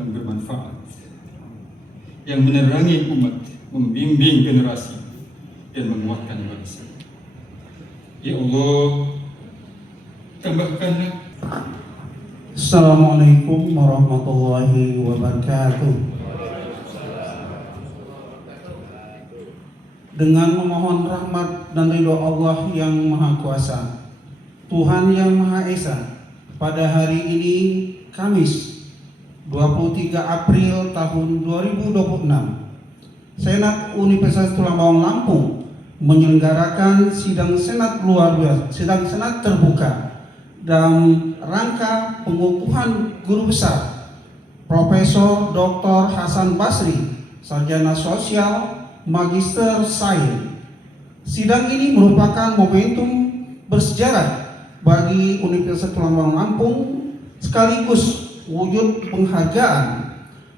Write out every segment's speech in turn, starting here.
yang bermanfaat, yang menerangi umat, membimbing generasi, dan menguatkan bangsa. Ya Allah, tambahkanlah. Assalamualaikum warahmatullahi wabarakatuh. Dengan memohon rahmat dan ridho Allah yang Maha Kuasa, Tuhan yang Maha Esa, pada hari ini Kamis 23 April tahun 2026, Senat Universitas Tulang Bawang Lampung menyelenggarakan sidang Senat luar biasa, sidang Senat terbuka dalam rangka pengukuhan guru besar Profesor Dr. Hasan Basri, Sarjana Sosial, Magister Sains. Sidang ini merupakan momentum bersejarah bagi Universitas Tulang Bawang Lampung, sekaligus wujud penghargaan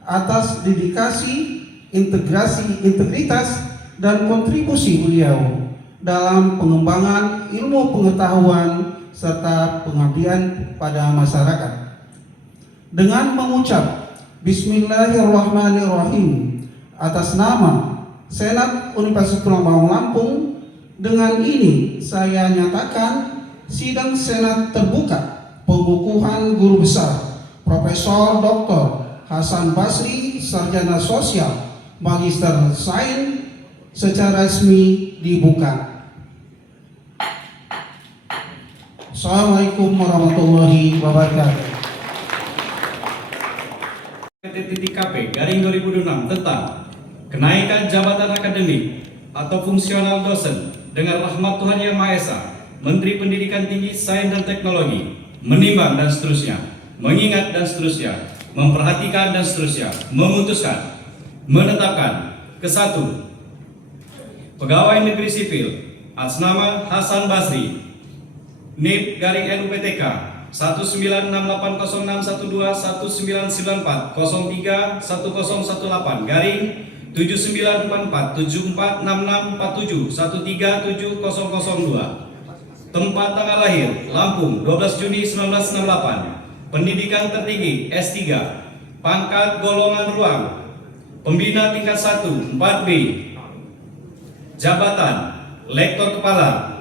atas dedikasi, integritas, dan kontribusi beliau dalam pengembangan ilmu pengetahuan serta pengabdian pada masyarakat. Dengan mengucap Bismillahirrahmanirrahim atas nama Senat Universitas Tulang Bawang Lampung, dengan ini saya nyatakan sidang Senat terbuka pengukuhan guru besar Profesor Dr. Hasan Basri, Sarjana Sosial, Magister Sains secara resmi dibuka. Assalamualaikum warahmatullahi wabarakatuh. PT.KP garing 2006 tentang kenaikan jabatan akademik atau fungsional dosen dengan rahmat Tuhan Yang Maha Esa, Menteri Pendidikan Tinggi, Sains dan Teknologi, menimbang dan seterusnya, mengingat dan seterusnya, memperhatikan dan seterusnya, memutuskan, menetapkan ke-1, Pegawai Negeri Sipil atas nama Hasan Basri, NIP garing NUPTK 19681219994031018 garing 7944746647137002. Tempat tanggal lahir Lampung 12 Juni 1968. Pendidikan tertinggi S3, pangkat golongan ruang, pembina tingkat 1 4B, jabatan Lektor Kepala,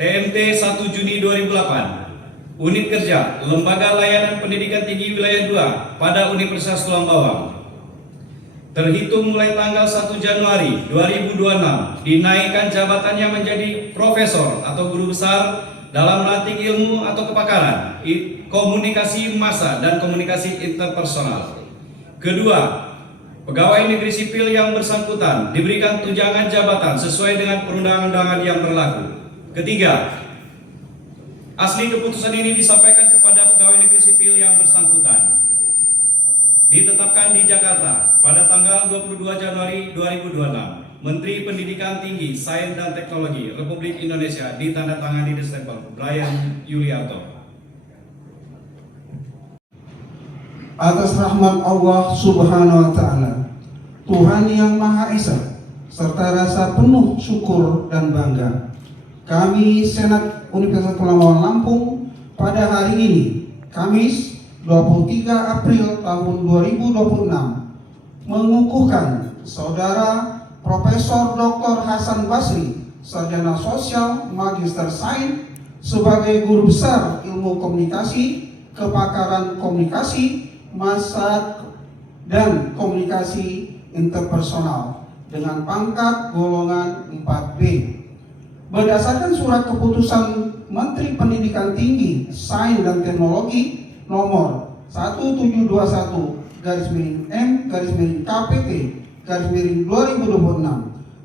TMT 1 Juni 2008, unit kerja Lembaga Layanan Pendidikan Tinggi Wilayah 2 pada Universitas Tulang Bawang. Terhitung mulai tanggal 1 Januari 2026, dinaikkan jabatannya menjadi profesor atau guru besar dalam ranting ilmu atau kepakaran, komunikasi massa dan komunikasi interpersonal. Kedua, pegawai negeri sipil yang bersangkutan diberikan tunjangan jabatan sesuai dengan perundang-undangan yang berlaku. Ketiga, asli keputusan ini disampaikan kepada pegawai negeri sipil yang bersangkutan. Ditetapkan di Jakarta pada tanggal 22 Januari 2026. Menteri Pendidikan Tinggi, Sains dan Teknologi Republik Indonesia, ditandatangani Destempel Brian Yulianto. Atas rahmat Allah Subhanahu wa Ta'ala, Tuhan Yang Maha Esa, serta rasa penuh syukur dan bangga, kami Senat Universitas Tulang Bawang Lampung pada hari ini, Kamis 23 April tahun 2026, mengukuhkan Saudara Profesor Dr. Hasan Basri, Sarjana Sosial, Magister Sains, sebagai guru besar ilmu komunikasi, kepakaran komunikasi, massa dan komunikasi interpersonal dengan pangkat golongan 4B. Berdasarkan surat keputusan Menteri Pendidikan Tinggi, Sains dan Teknologi nomor 1721/M/KPT 2026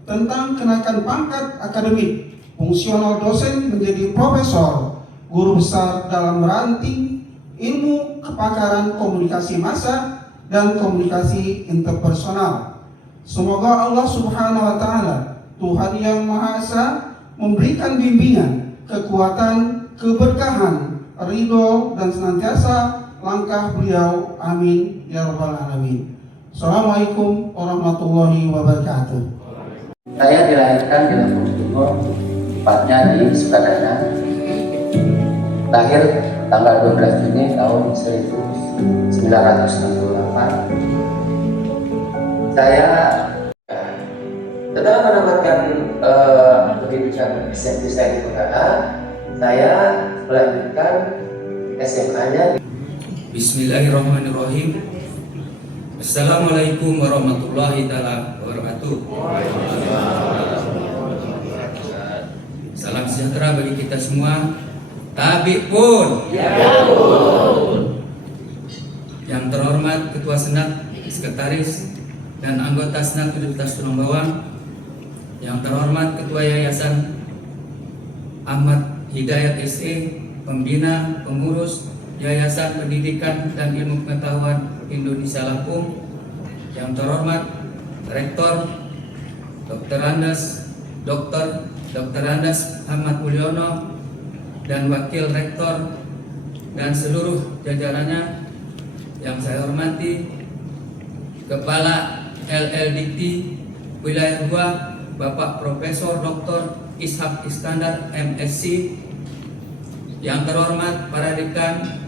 tentang kenaikan pangkat akademik fungsional dosen menjadi profesor, guru besar dalam ranting ilmu kepakaran komunikasi massa dan komunikasi interpersonal. Semoga Allah Subhanahu wa Ta'ala, Tuhan yang Maha Esa, memberikan bimbingan, kekuatan, keberkahan, ridho, dan senantiasa langkah beliau. Amin ya rabbal alamin. Assalamualaikum warahmatullahi wabarakatuh. Saya dilahirkan di Lampung Timur, tepatnya di Sukadana. Lahir tanggal 12 Juni tahun 1968. Saya setelah mendapatkan pendidikan SMP saya di Sukadana, saya melanjutkan SMA-nya. Bismillahirrahmanirrahim. Assalamualaikum warahmatullahi taala wabarakatuh. Salam sejahtera bagi kita semua. Tabik pun. Yang terhormat Ketua Senat, Sekretaris, dan anggota Senat Universitas Tulang Bawang. Yang terhormat Ketua Yayasan Ahmad Hidayat SE, Pembina, Pengurus Yayasan Pendidikan dan Ilmu Pengetahuan Indonesia Lampung. Yang terhormat Rektor Dr. Andes Ahmad Mulyono dan Wakil Rektor dan seluruh jajarannya. Yang saya hormati Kepala LLDT Wilayah 2 Bapak Profesor Dr. Ishak Iskandar MSc. Yang terhormat para dekan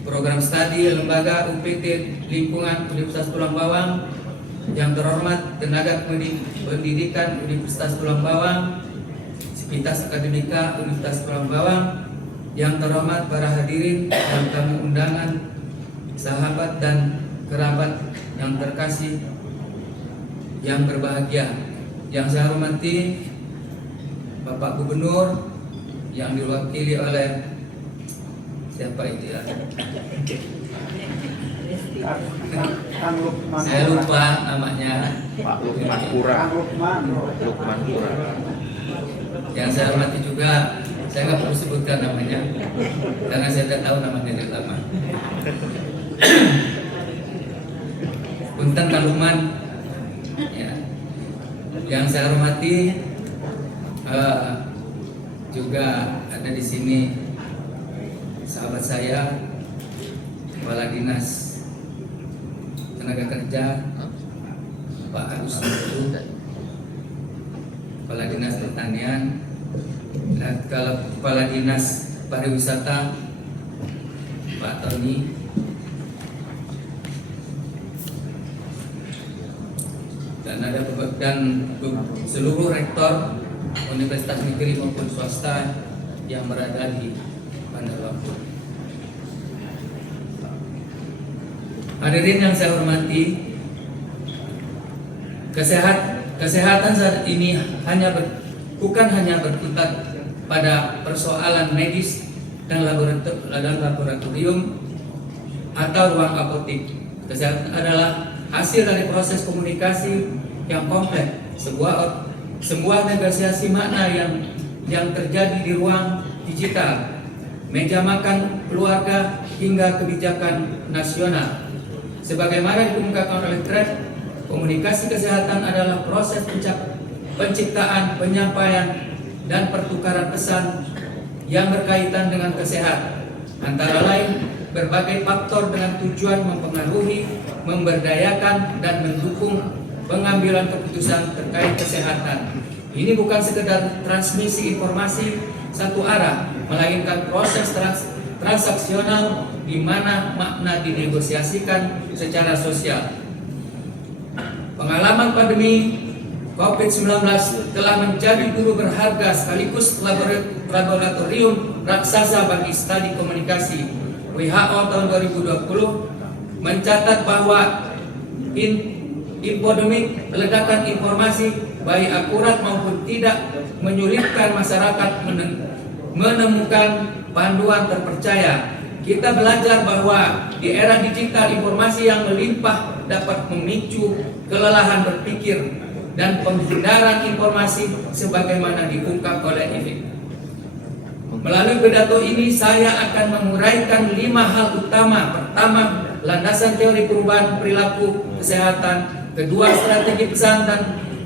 Program Studi Lembaga UPT Lingkungan Universitas Tulang Bawang. Yang terhormat tenaga pendidikan Universitas Tulang Bawang, Sivitas Akademika Universitas Tulang Bawang. Yang terhormat para hadirin dan tamu undangan, sahabat dan kerabat yang terkasih, yang berbahagia. Yang saya hormati Bapak Gubernur yang diwakili oleh siapa itu ya? Saya lupa namanya. Pak Lukman Pura. Yang saya hormati juga, saya nggak perlu sebutkan namanya karena saya tidak tahu namanya dari lama. Punten Kang Lukman. Ya. Yang saya hormati juga ada di sini sahabat saya, Kepala Dinas Tenaga Kerja Pak Agus Nurul, Kepala Dinas Pertanian, dan Kepala Dinas Pariwisata Pak Tony, dan seluruh rektor Universitas Negeri maupun swasta yang berada di Bandar Lampung. Hadirin yang saya hormati, kesehatan saat ini bukan hanya berkutat pada persoalan medis dan laboratorium atau ruang apotik. Kesehatan adalah hasil dari proses komunikasi yang kompleks, sebuah negosiasi makna yang terjadi di ruang digital, meja makan keluarga hingga kebijakan nasional. Sebagaimana dikemukakan oleh TREP, komunikasi kesehatan adalah proses penciptaan, penyampaian, dan pertukaran pesan yang berkaitan dengan kesehatan. Antara lain, berbagai faktor dengan tujuan mempengaruhi, memberdayakan, dan mendukung pengambilan keputusan terkait kesehatan. Ini bukan sekedar transmisi informasi satu arah, melainkan proses transaksional di mana makna dinegosiasikan secara sosial. Pengalaman pandemi COVID-19 telah menjadi guru berharga sekaligus laboratorium raksasa bagi studi komunikasi. WHO tahun 2020 mencatat bahwa infodemik, ledakan informasi, baik akurat maupun tidak, menyulitkan masyarakat menemukan panduan terpercaya. Kita belajar bahwa di era digital informasi yang melimpah dapat memicu kelelahan berpikir dan penghindaran informasi sebagaimana diungkap oleh Ifik. Melalui pidato ini saya akan menguraikan 5 hal utama. Pertama, landasan teori perubahan perilaku kesehatan. Kedua, strategi pesan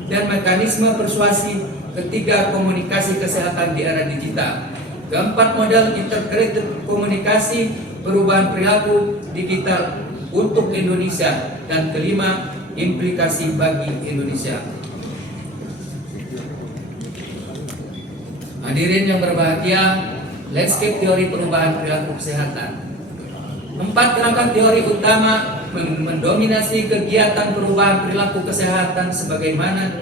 dan mekanisme persuasi. Ketiga, komunikasi kesehatan di era digital. Keempat, model integrated komunikasi perubahan perilaku digital untuk Indonesia. Dan kelima, implikasi bagi Indonesia. Hadirin yang berbahagia, landscape teori perubahan perilaku kesehatan. 4 kerangka teori utama mendominasi kegiatan perubahan perilaku kesehatan sebagaimana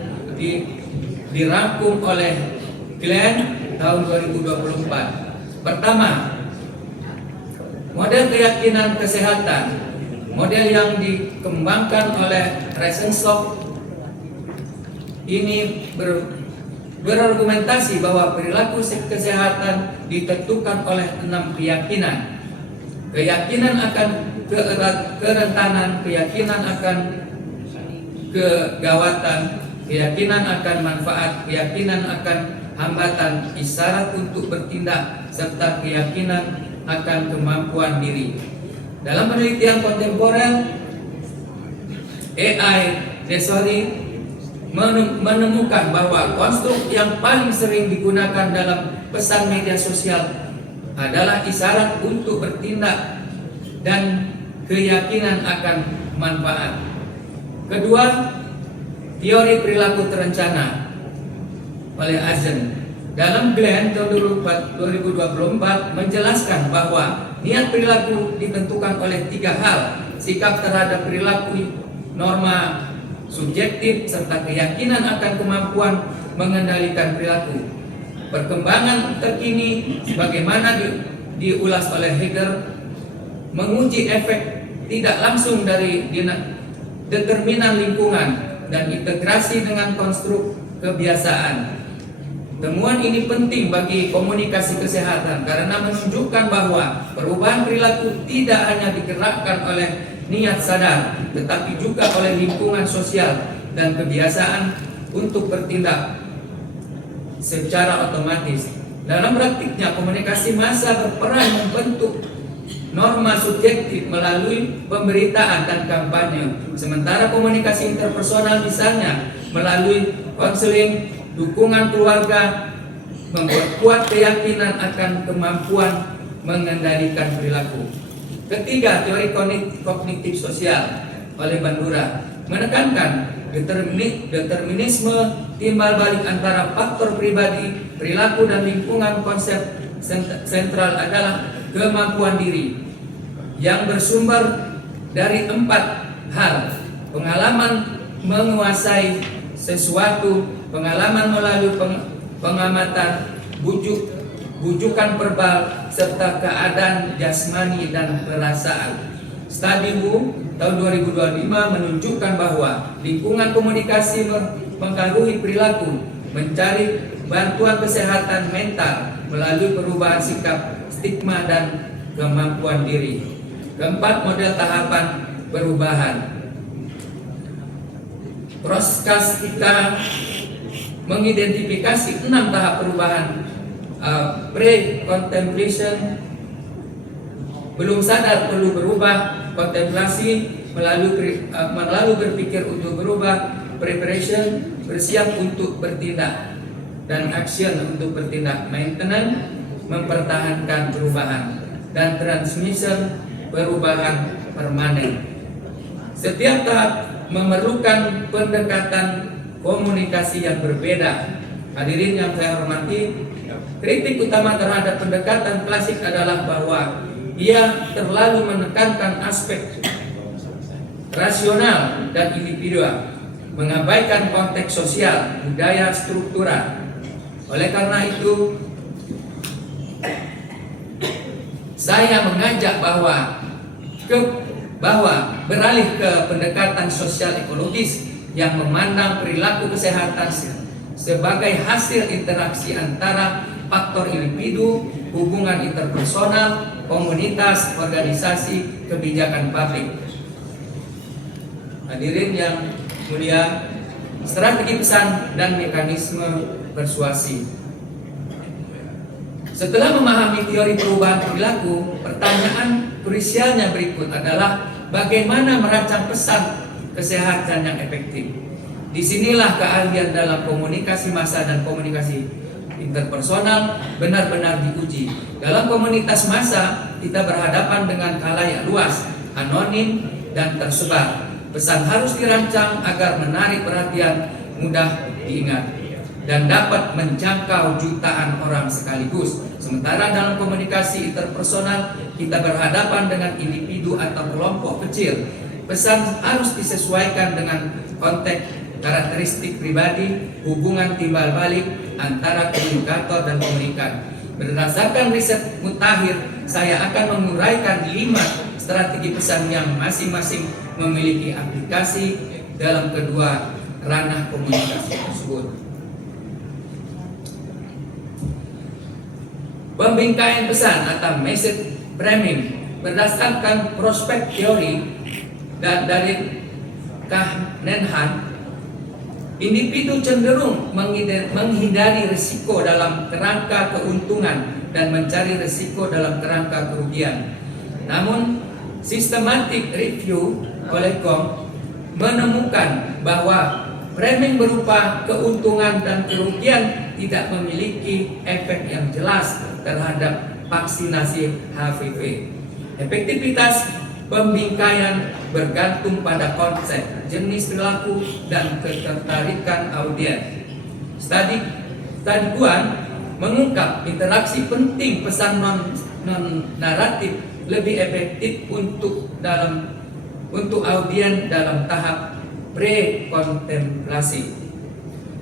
dirangkum oleh Glenn tahun 2024. Pertama, model keyakinan kesehatan. Model yang dikembangkan oleh Rosenstock ini berargumentasi bahwa perilaku kesehatan ditentukan oleh 6 keyakinan. Keyakinan akan kerentanan, keyakinan akan kegawatan, keyakinan akan manfaat, keyakinan akan hambatan, isyarat untuk bertindak, serta keyakinan akan kemampuan diri. Dalam penelitian kontemporer, AI Desori menemukan bahwa konstruk yang paling sering digunakan dalam pesan media sosial adalah isyarat untuk bertindak dan keyakinan akan manfaat. Kedua, teori perilaku terencana oleh Azen. Dalam Glenn tahun 2024 menjelaskan bahwa niat perilaku ditentukan oleh 3 hal: sikap terhadap perilaku, norma subjektif, serta keyakinan akan kemampuan mengendalikan perilaku. Perkembangan terkini sebagaimana diulas oleh Heger menguji efek tidak langsung dari determinan lingkungan dan integrasi dengan konstruk kebiasaan. Temuan ini penting bagi komunikasi kesehatan karena menunjukkan bahwa perubahan perilaku tidak hanya digerakkan oleh niat sadar, tetapi juga oleh lingkungan sosial dan kebiasaan untuk bertindak secara otomatis. Dalam praktiknya, komunikasi massa berperan membentuk norma subjektif melalui pemberitaan dan kampanye, sementara komunikasi interpersonal misalnya melalui konseling, dukungan keluarga, memperkuat keyakinan akan kemampuan mengendalikan perilaku. Ketiga, teori kognitif sosial oleh Bandura menekankan determinisme timbal balik antara faktor pribadi, perilaku, dan lingkungan. Konsep sentral adalah kemampuan diri yang bersumber dari 4 hal: pengalaman menguasai sesuatu, pengalaman melalui pengamatan, bujukan verbal, serta keadaan jasmani dan perasaan. Studi Wu tahun 2025 menunjukkan bahwa lingkungan komunikasi mempengaruhi perilaku, mencari bantuan kesehatan mental melalui perubahan sikap, stigma, dan kemampuan diri. Keempat, model tahapan perubahan. Proskaska mengidentifikasi 6 tahap perubahan. Pre-contemplation, belum sadar perlu berubah; kontemplasi, melalui berpikir untuk berubah; preparation, bersiap untuk bertindak; dan action, untuk bertindak; maintenance, mempertahankan perubahan; dan transmission, perubahan permanen. Setiap tahap memerlukan pendekatan komunikasi yang berbeda. Hadirin yang saya hormati, kritik utama terhadap pendekatan klasik adalah bahwa ia terlalu menekankan aspek rasional dan individual, mengabaikan konteks sosial, budaya, struktural. Oleh karena itu, saya mengajak bahwa beralih ke pendekatan sosial ekologis yang memandang perilaku kesehatan sebagai hasil interaksi antara faktor individu, hubungan interpersonal, komunitas, organisasi, kebijakan publik. Hadirin yang mulia, strategi pesan dan mekanisme persuasi. Setelah memahami teori perubahan perilaku, pertanyaan krusialnya berikut adalah bagaimana merancang pesan kesehatan yang efektif. Disinilah keahlian dalam komunikasi massa dan komunikasi interpersonal benar-benar diuji. Dalam komunitas massa, kita berhadapan dengan khalayak luas, anonim, dan tersebar. Pesan harus dirancang agar menarik perhatian, mudah diingat, dan dapat menjangkau jutaan orang sekaligus. Sementara dalam komunikasi interpersonal, kita berhadapan dengan individu atau kelompok kecil. Pesan harus disesuaikan dengan konteks, karakteristik pribadi, hubungan timbal balik antara komunikator dan komunikan. Berdasarkan riset mutakhir, saya akan menguraikan 5 strategi pesan yang masing-masing memiliki aplikasi dalam kedua ranah komunikasi tersebut. Pembingkaian pesan atau message framing berdasarkan prospek teori dan dari Kahneman, individu cenderung menghindari risiko dalam kerangka keuntungan dan mencari risiko dalam kerangka kerugian. Namun, systematic review oleh Gong menemukan bahwa framing berupa keuntungan dan kerugian tidak memiliki efek yang jelas terhadap vaksinasi HPV. Efektivitas pembingkaian bergantung pada konsep, jenis perilaku, dan ketertarikan audiens. Studi Guan mengungkap interaksi penting pesan non-naratif lebih efektif untuk audiens dalam tahap pre-kontemplasi.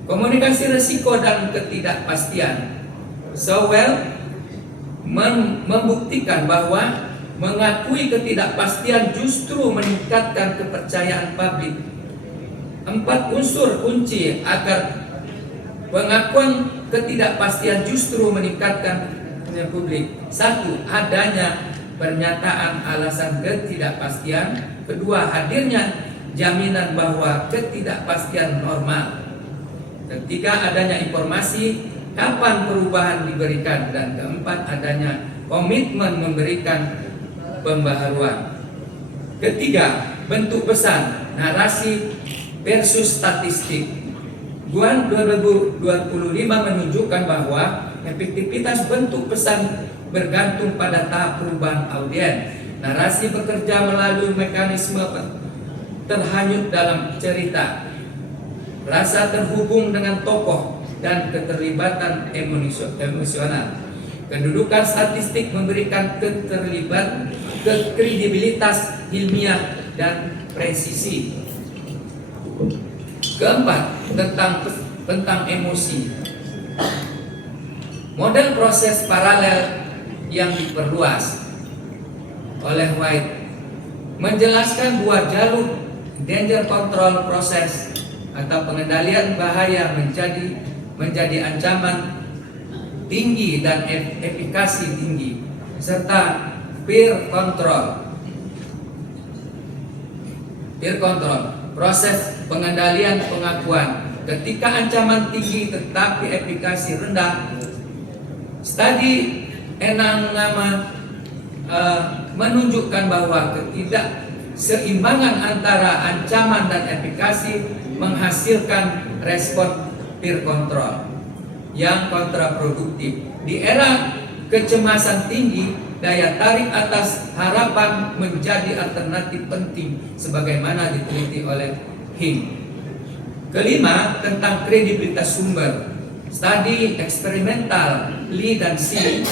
Komunikasi risiko dan ketidakpastian. Sowell membuktikan bahwa mengakui ketidakpastian justru meningkatkan kepercayaan publik. 4 unsur kunci agar pengakuan ketidakpastian justru meningkatkan publik. 1. Adanya pernyataan alasan ketidakpastian. 2. Hadirnya jaminan bahwa ketidakpastian normal. 3. Adanya informasi kapan perubahan diberikan. Dan 4. Adanya komitmen memberikan pembaharuan. 3. Bentuk pesan, narasi versus statistik. Guan 2025 menunjukkan bahwa efektivitas bentuk pesan bergantung pada tahap perubahan audiens. Narasi bekerja melalui mekanisme terhanyut dalam cerita, rasa terhubung dengan tokoh, dan keterlibatan emosional. Kedudukan statistik memberikan kredibilitas ilmiah dan presisi. Keempat, tentang emosi. Model proses paralel yang diperluas oleh White menjelaskan 2 jalur danger control proses atau pengendalian bahaya menjadi ancaman tinggi dan efikasi tinggi, serta peer control proses pengendalian pengakuan ketika ancaman tinggi tetapi efikasi rendah. Studi Enangama menunjukkan bahwa ketidakseimbangan antara ancaman dan efikasi menghasilkan respon peer control yang kontraproduktif. Di era kecemasan tinggi, daya tarik atas harapan menjadi alternatif penting sebagaimana diteliti oleh Hing. Kelima, tentang kredibilitas sumber. Studi eksperimental Lee dan Xi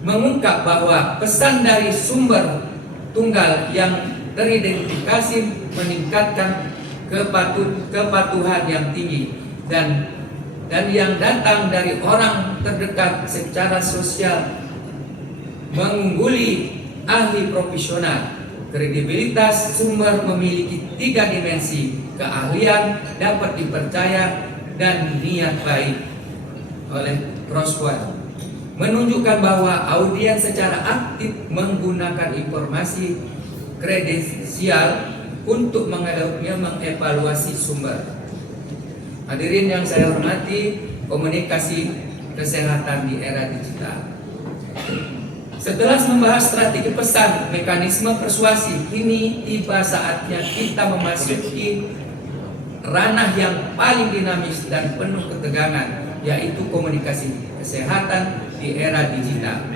mengungkap bahwa pesan dari sumber tunggal yang teridentifikasi meningkatkan kepatuhan yang tinggi dan yang datang dari orang terdekat secara sosial mengungguli ahli profesional. Kredibilitas sumber memiliki 3 dimensi: keahlian, dapat dipercaya, dan niat baik. Oleh Roswell menunjukkan bahwa audiens secara aktif menggunakan informasi kredensial untuk mengevaluasi sumber. Hadirin yang saya hormati, komunikasi kesehatan di era digital. Setelah membahas strategi pesan, mekanisme persuasi, kini tiba saatnya kita memasuki ranah yang paling dinamis dan penuh ketegangan, yaitu komunikasi kesehatan di era digital.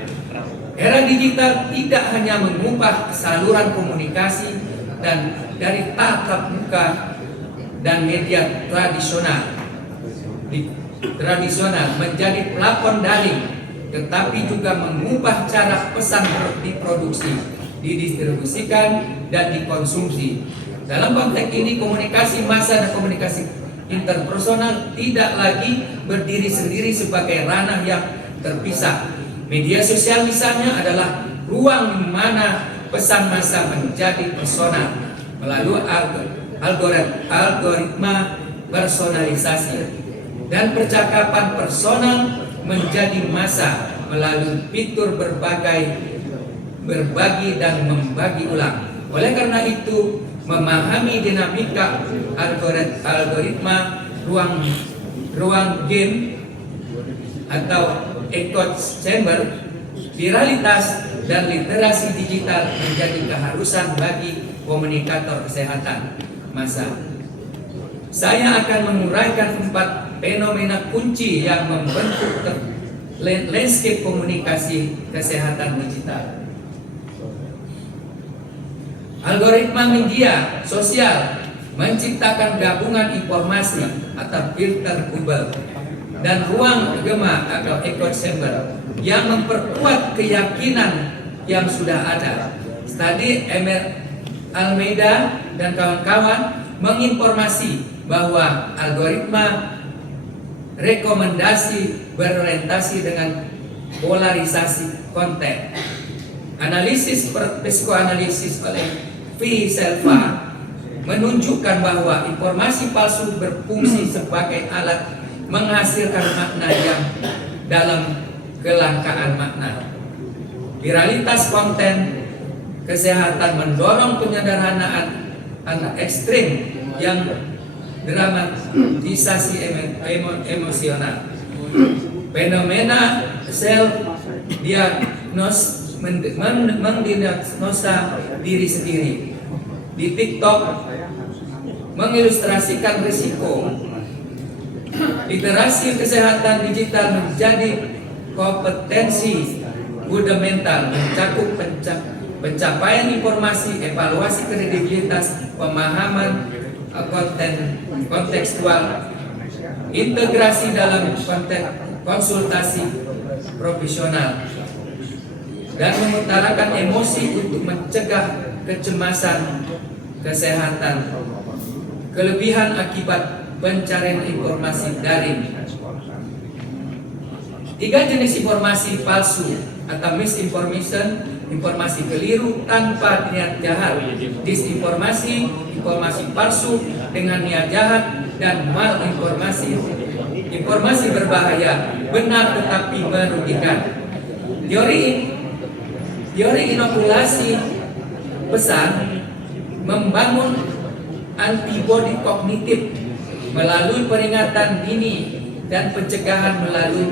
Era digital tidak hanya mengubah saluran komunikasi dan dari tatap muka dan media tradisional menjadi plafon daring, tetapi juga mengubah cara pesan diproduksi, didistribusikan, dan dikonsumsi. Dalam konteks ini, komunikasi massa dan komunikasi interpersonal tidak lagi berdiri sendiri sebagai ranah yang terpisah. Media sosial misalnya adalah ruang di mana pesan massa menjadi personal melalui algoritma personalisasi, dan percakapan personal menjadi massa melalui fitur berbagi dan membagi ulang. Oleh karena itu, memahami dinamika algoritma ruang game atau echo chamber, viralitas dan literasi digital menjadi keharusan bagi komunikator kesehatan massa. Saya akan menguraikan 4 fenomena kunci yang membentuk landscape komunikasi kesehatan digital. Algoritma media sosial menciptakan gabungan informasi atau filter bubble dan ruang gema atau echo chamber yang memperkuat keyakinan yang sudah ada. Studi Almeida dan kawan-kawan menginformasi bahwa algoritma rekomendasi berorientasi dengan polarisasi konten. Analisis psikoanalisis oleh V. Selva menunjukkan bahwa informasi palsu berfungsi sebagai alat menghasilkan makna yang dalam kelangkaan makna. Viralitas konten kesehatan mendorong penyederhanaan anak ekstrim yang dramatisasi emosional. Fenomena mendiagnosa diri sendiri di TikTok mengilustrasikan risiko. Literasi kesehatan digital menjadi kompetensi fundamental, mencakup pencapaian informasi, evaluasi kredibilitas, pemahaman kontekstual, integrasi dalam konteks konsultasi profesional, dan mengutarakan emosi untuk mencegah kecemasan kesehatan, kelebihan akibat pencarian informasi daring. 3 jenis informasi palsu atau misinformation: informasi keliru tanpa niat jahat, disinformasi, informasi palsu dengan niat jahat, dan malinformasi, informasi berbahaya, benar tetapi merugikan. Teori inokulasi pesan membangun antibodi kognitif melalui peringatan dini dan pencegahan melalui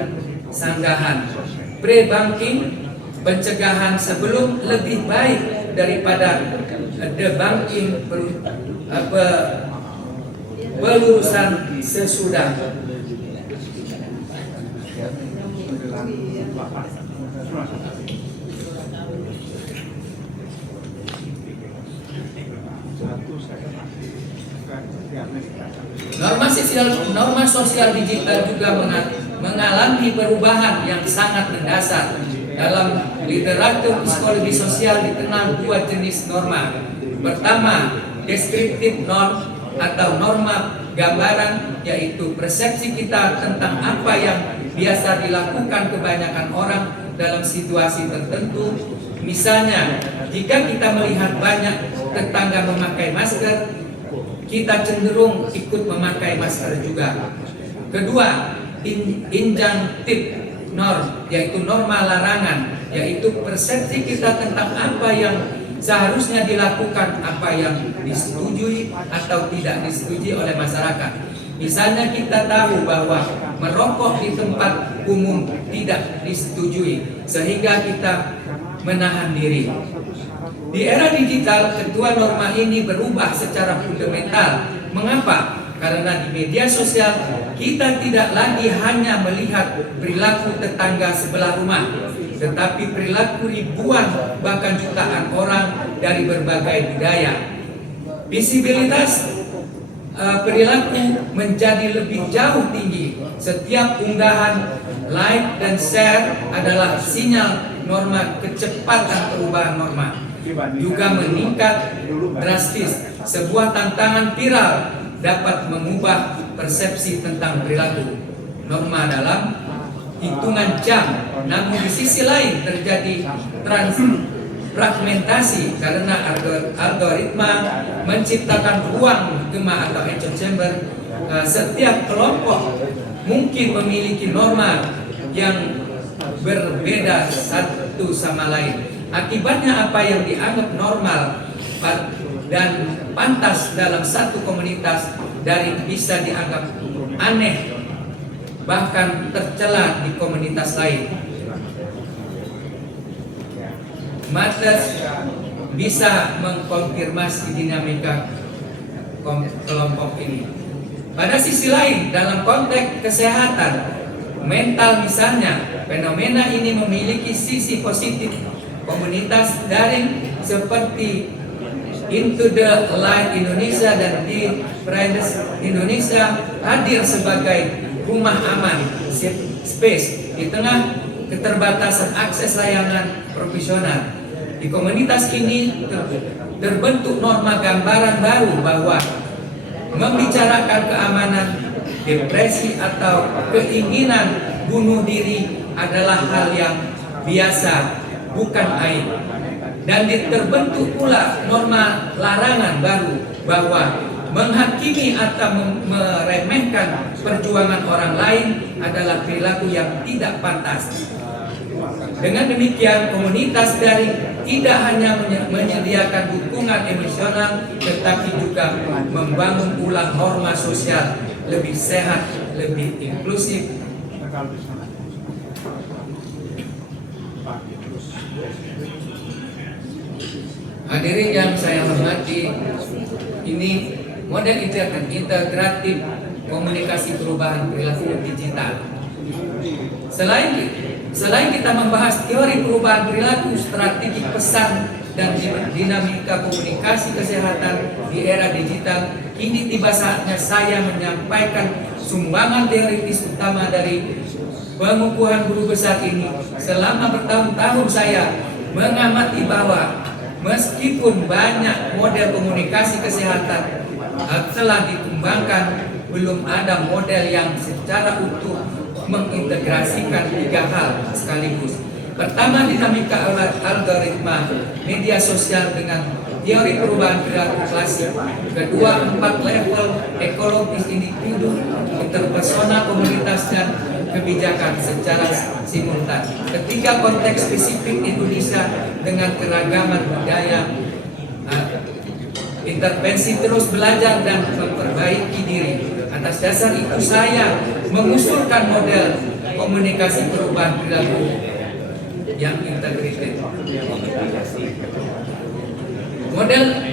sanggahan. Pre-banking, pencegahan sebelum, lebih baik daripada debunking, pelurusan sesudah. Norma sosial digital juga mengalami perubahan yang sangat mendasar. Dalam literatur psikologi sosial dikenal 2 jenis norma. Pertama, deskriptif norm atau norma gambaran, yaitu persepsi kita tentang apa yang biasa dilakukan kebanyakan orang dalam situasi tertentu. Misalnya, jika kita melihat banyak tetangga memakai masker, kita cenderung ikut memakai masker juga. Kedua, injunctive norm, yaitu norma larangan, yaitu persepsi kita tentang apa yang seharusnya dilakukan apa yang disetujui atau tidak disetujui oleh masyarakat. Misalnya kita tahu bahwa merokok di tempat umum tidak disetujui, sehingga kita menahan diri. Di era digital, kedua norma ini berubah secara fundamental. Mengapa? Karena di media sosial kita tidak lagi hanya melihat perilaku tetangga sebelah rumah, tetapi perilaku ribuan bahkan jutaan orang dari berbagai budaya. Visibilitas perilaku menjadi lebih jauh tinggi. Setiap unggahan, like dan share adalah sinyal norma kecepatan perubahan norma. Juga meningkat drastis. Sebuah tantangan viral dapat mengubah persepsi tentang perilaku norma dalam hitungan jam. Namun di sisi lain terjadi fragmentasi karena algoritma menciptakan ruang gema atau echo chamber. Setiap kelompok mungkin memiliki norma yang berbeda satu sama lain. Akibatnya apa yang dianggap normal dan pantas dalam satu komunitas bisa dianggap aneh, bahkan tercela di komunitas lain. Matters bisa mengkonfirmasi dinamika kelompok ini. Pada sisi lain, dalam konteks kesehatan mental misalnya, fenomena ini memiliki sisi positif. Komunitas daring seperti Into the Light Indonesia dan di Fridays Indonesia hadir sebagai rumah aman, safe space di tengah keterbatasan akses layanan profesional. Di komunitas ini terbentuk norma gambaran baru bahwa membicarakan keamanan, depresi atau keinginan bunuh diri adalah hal yang biasa, bukan aib. Dan terbentuk pula norma larangan baru bahwa menghakimi atau meremehkan perjuangan orang lain adalah perilaku yang tidak pantas. Dengan demikian, komunitas daring tidak hanya menyediakan dukungan emosional, tetapi juga membangun ulang norma sosial lebih sehat, lebih inklusif. Hadirin yang saya hormati, ini model integratif komunikasi perubahan perilaku digital. Selain kita membahas teori perubahan perilaku, strategi pesan dan dinamika komunikasi kesehatan di era digital, kini tiba saatnya saya menyampaikan sumbangan teoritis utama dari pengukuhan guru besar ini. Selama bertahun-tahun saya mengamati bahwa meskipun banyak model komunikasi kesehatan telah dikembangkan, belum ada model yang secara utuh mengintegrasikan tiga hal sekaligus. Pertama, dinamika algoritma media sosial dengan teori perubahan perilaku klasik. Kedua, 4 level ekologis individu, interpersonal, komunitas, dan kebijakan secara simultan. Ketiga, konteks spesifik Indonesia dengan keragaman budaya, intervensi terus belajar dan memperbaiki diri. Atas dasar itu saya mengusulkan model komunikasi perubahan perilaku yang integrated.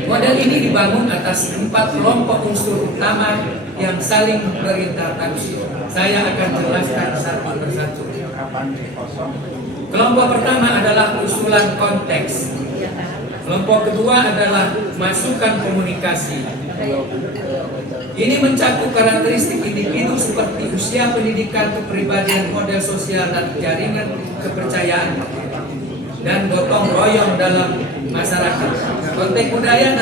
Model ini dibangun atas 4 kelompok unsur utama yang saling berinteraksi. Saya akan jelaskan satu persatu. Kelompok pertama adalah usulan konteks. Kelompok kedua adalah masukan komunikasi. Ini mencakup karakteristik individu seperti usia, pendidikan, kepribadian, model sosial, dan jaringan kepercayaan, dan gotong royong dalam masyarakat. Konteks budaya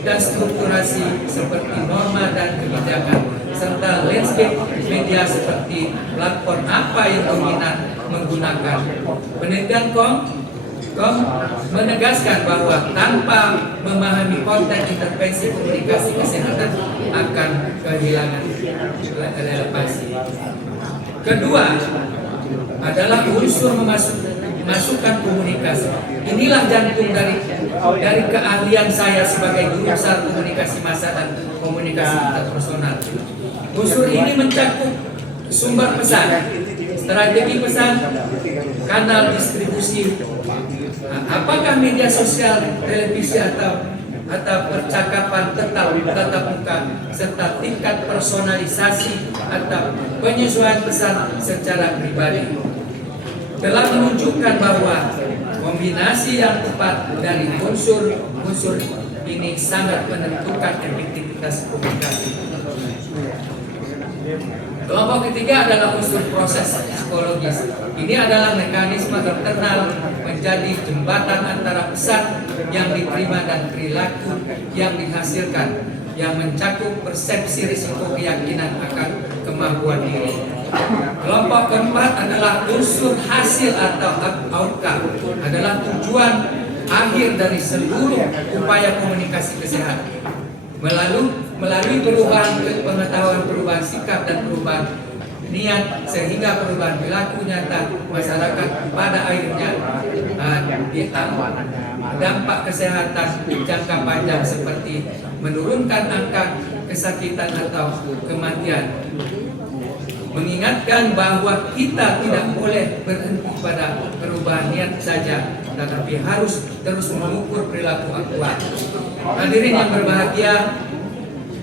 dan strukturasi seperti norma dan kebijakan, serta landscape media seperti platform apa yang dominan menggunakan. Penelitian menegaskan bahwa tanpa memahami konteks intervensi komunikasi kesehatan akan kehilangan relevansi. Kedua adalah unsur masukan komunikasi. Inilah jantung dari keahlian saya sebagai guru besar komunikasi massa dan komunikasi interpersonal. Unsur ini mencakup sumber pesan, strategi pesan, kanal distribusi, apakah media sosial, televisi atau percakapan tatap muka, serta tingkat personalisasi atau penyesuaian pesan secara pribadi. Telah menunjukkan bahwa kombinasi yang tepat dari unsur ini sangat menentukan efektivitas komunikasi. Kelompok ketiga adalah unsur proses psikologis. Ini adalah mekanisme internal menjadi jembatan antara pesan yang diterima dan perilaku yang dihasilkan, yang mencakup persepsi risiko keyakinan akan kemampuan diri. Kelompok keempat adalah unsur hasil atau outcome, adalah tujuan akhir dari seluruh upaya komunikasi kesehatan. Melalui perubahan pengetahuan, perubahan sikap dan perubahan niat sehingga perubahan perilaku nyata masyarakat pada akhirnya dampak kesehatan jangka panjang seperti menurunkan angka kesakitan atau kematian. Mengingatkan bahwa kita tidak boleh berhenti pada perubahan niat saja, tetapi harus terus mengukur perilaku aktual. Hadirin yang berbahagia,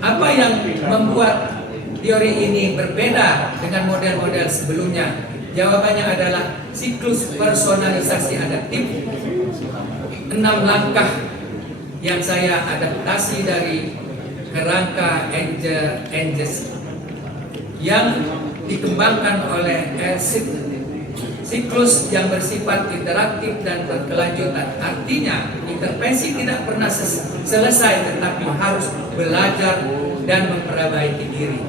apa yang membuat teori ini berbeda dengan model-model sebelumnya? Jawabannya adalah siklus personalisasi adaptif. 6 langkah yang saya adaptasi dari kerangka Angels yang dikembangkan oleh Elsit. Siklus yang bersifat interaktif dan berkelanjutan. Artinya, intervensi tidak pernah selesai, tetapi harus belajar dan memperbaiki diri.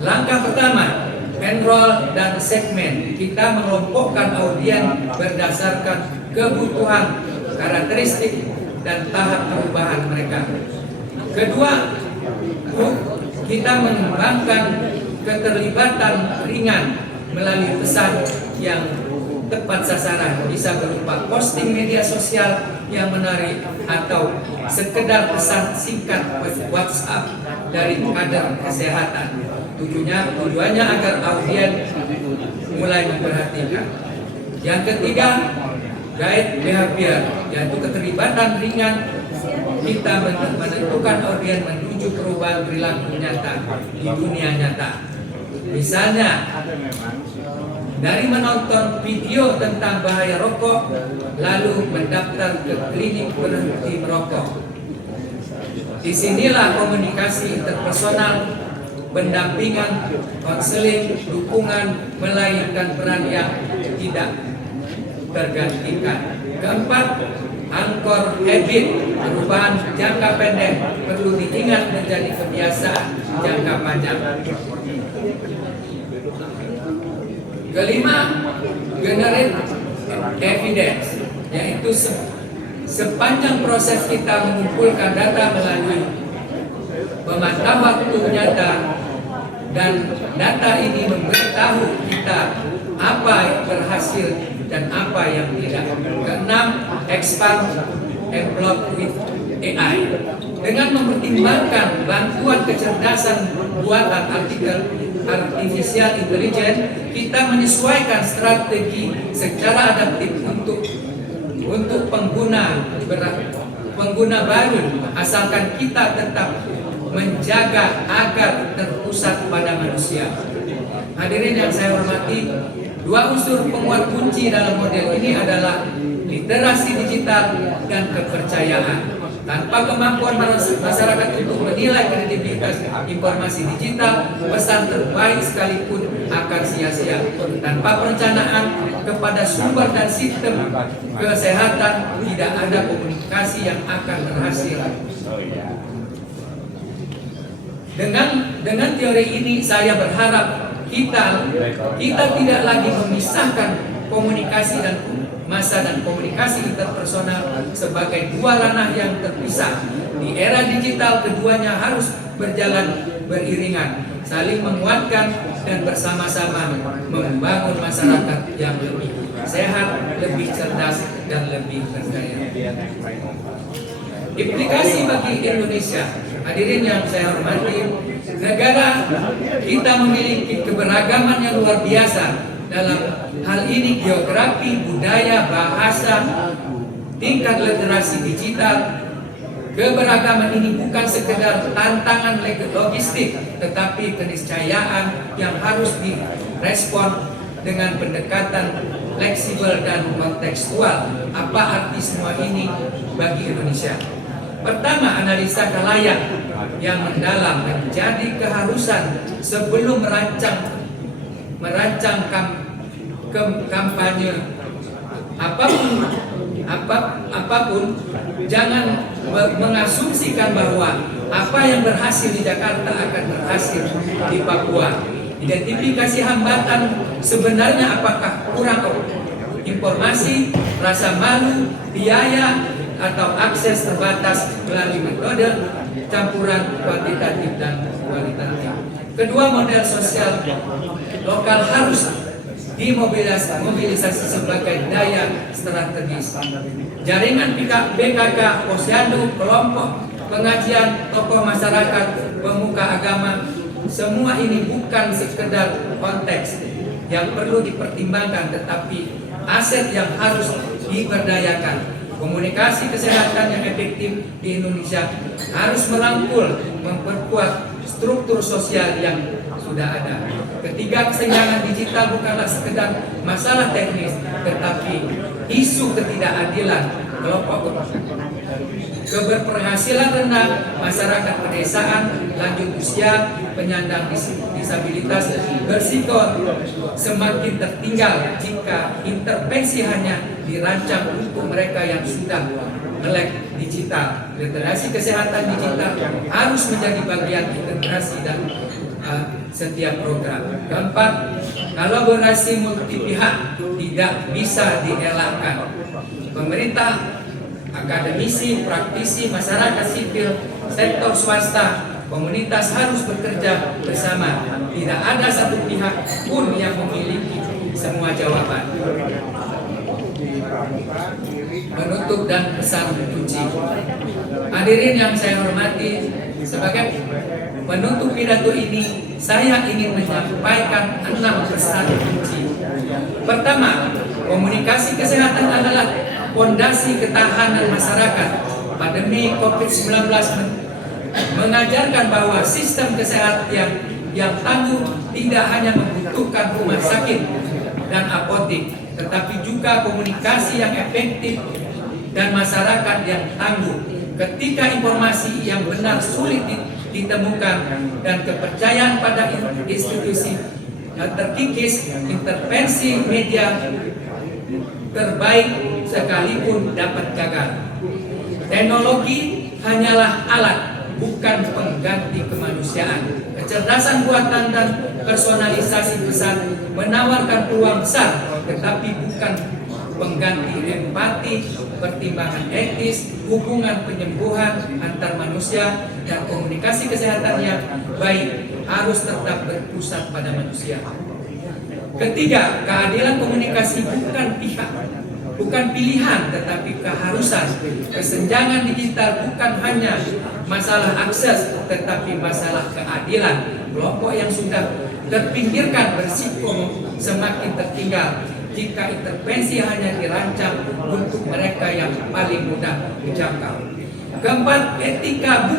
Langkah pertama, enroll dan segmen. Kita mengelompokkan audien berdasarkan kebutuhan, karakteristik, dan tahap perubahan mereka. Kedua, kita mengembangkan keterlibatan ringan melalui pesan yang tepat sasaran, bisa berupa posting media sosial yang menarik atau sekedar pesan singkat WhatsApp dari kader kesehatan. Tujuannya agar audien mulai memperhatikan. Yang ketiga, guide behavior, yaitu keterlibatan ringan. Kita menentukan audien menuju perubahan perilaku nyata di dunia nyata. Misalnya, dari menonton video tentang bahaya rokok, lalu mendaftar ke klinik berhenti merokok. Disinilah komunikasi interpersonal, pendampingan, konseling, dukungan melainkan peran yang tidak tergantikan. Keempat, anchor habit, perubahan jangka pendek perlu diingat menjadi kebiasaan jangka panjang. Kelima, generate evidence, yaitu sepanjang proses kita mengumpulkan data melalui pemantau waktu nyata, dan data ini memberitahu kita apa yang berhasil dan apa yang tidak. Keenam, expand employ with AI. Dengan mempertimbangkan bantuan kecerdasan buatan artificial intelligence, kita menyesuaikan strategi secara adaptif untuk pengguna baru, asalkan kita tetap menjaga agar terpusat pada manusia. Hadirin yang saya hormati, dua unsur penguat kunci dalam model ini adalah literasi digital dan kepercayaan. Tanpa kemampuan masyarakat untuk menilai kredibilitas informasi digital, pesan terbaik sekalipun akan sia-sia. Tanpa perencanaan kepada sumber dan sistem kesehatan, tidak ada komunikasi yang akan berhasil. Dengan teori ini, saya berharap kita tidak lagi memisahkan komunikasi dan massa dan komunikasi interpersonal sebagai dua ranah yang terpisah. Di era digital, keduanya harus berjalan beriringan. saling menguatkan dan bersama-sama membangun masyarakat yang lebih sehat, lebih cerdas, dan lebih berdaya. Implikasi bagi Indonesia, hadirin yang saya hormati, negara kita memiliki keberagaman yang luar biasa dalam hal ini geografi, budaya, bahasa, tingkat literasi digital. Keberagaman ini bukan sekedar tantangan logistik, tetapi keniscayaan yang harus direspon dengan pendekatan fleksibel dan kontekstual. Apa arti semua ini bagi Indonesia? Pertama, analisa kelayak yang mendalam menjadi keharusan sebelum merancang kampanye apapun. Jangan mengasumsikan bahwa apa yang berhasil di Jakarta akan berhasil di Papua. Identifikasi hambatan sebenarnya apakah kurang informasi, rasa malu, biaya, atau akses terbatas melalui metode campuran kuantitatif dan kualitatif. Kedua, model sosial lokal harus dimobilisasi sebagai daya strategis. Jaringan BKK, posyandu, kelompok pengajian, tokoh masyarakat, pemuka agama, semua ini bukan sekedar konteks yang perlu dipertimbangkan, tetapi aset yang harus diberdayakan. Komunikasi kesehatan yang efektif di Indonesia harus merangkul, memperkuat struktur sosial yang sudah ada. Ketiga, kesenjangan digital bukanlah sekedar masalah teknis, tetapi isu ketidakadilan kelompok keberpenghasilan rendah, masyarakat pedesaan, lanjut usia, penyandang disabilitas bersiko semakin tertinggal jika intervensi hanya dirancang untuk mereka yang sudah melek digital. Literasi kesehatan digital harus menjadi bagian integrasi dan setiap program. Keempat, kolaborasi multi pihak tidak bisa dielakkan. Pemerintah, akademisi, praktisi, masyarakat sipil, sektor swasta, komunitas harus bekerja bersama. Tidak ada satu pihak pun yang memiliki semua jawaban. Menutup dan pesan kunci. Hadirin yang saya hormati, sebagai penutup pidato ini, saya ingin menyampaikan 6 pesan kunci. Pertama, komunikasi kesehatan adalah fondasi ketahanan masyarakat. Pandemi COVID-19 mengajarkan bahwa sistem kesehatan yang tangguh tidak hanya membutuhkan rumah sakit dan apotek, tetapi juga komunikasi yang efektif dan masyarakat yang tangguh. Ketika informasi yang benar sulit ditemukan dan kepercayaan pada institusi terkikis, intervensi media terbaik sekalipun dapat gagal. Teknologi hanyalah alat, bukan pengganti kemanusiaan. Kecerdasan buatan dan personalisasi pesan menawarkan peluang besar, tetapi bukan pengganti empati, pertimbangan etis, hubungan penyembuhan antar manusia, dan komunikasi kesehatan yang baik harus tetap berpusat pada manusia. Ketiga, keadilan komunikasi bukan pilihan, tetapi keharusan. Kesenjangan digital bukan hanya masalah akses, tetapi masalah keadilan. Kelompok yang sudah terpinggirkan berisiko semakin tertinggal jika intervensi hanya dirancang untuk mereka yang paling mudah dijangkau. Keempat, etika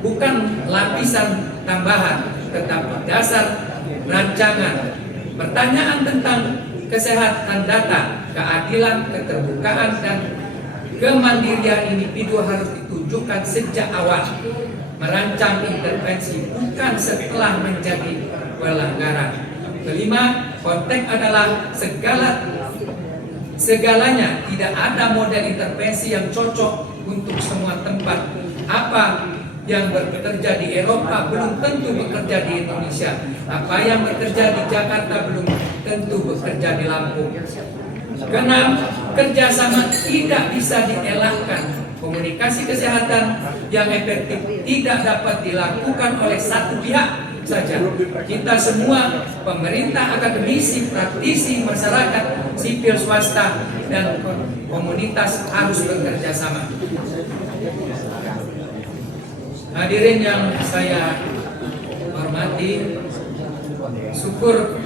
bukan lapisan tambahan, tetapi dasar rancangan. Pertanyaan tentang kesehatan data, keadilan, keterbukaan, dan kemandirian individu harus ditunjukkan sejak awal. Merancang intervensi bukan setelah menjadi pelanggaran. Kelima, konteks adalah segalanya. Tidak ada model intervensi yang cocok untuk semua tempat. Apa yang bekerja di Eropa belum tentu bekerja di Indonesia. Apa yang bekerja di Jakarta belum tentu bekerja di Lampung. Keenam, kerjasama tidak bisa dielakkan. Komunikasi kesehatan yang efektif tidak dapat dilakukan oleh satu pihak saja, kita semua, pemerintah, akademisi, praktisi, masyarakat, sipil, swasta, dan komunitas harus bekerja sama. Hadirin yang saya hormati, syukur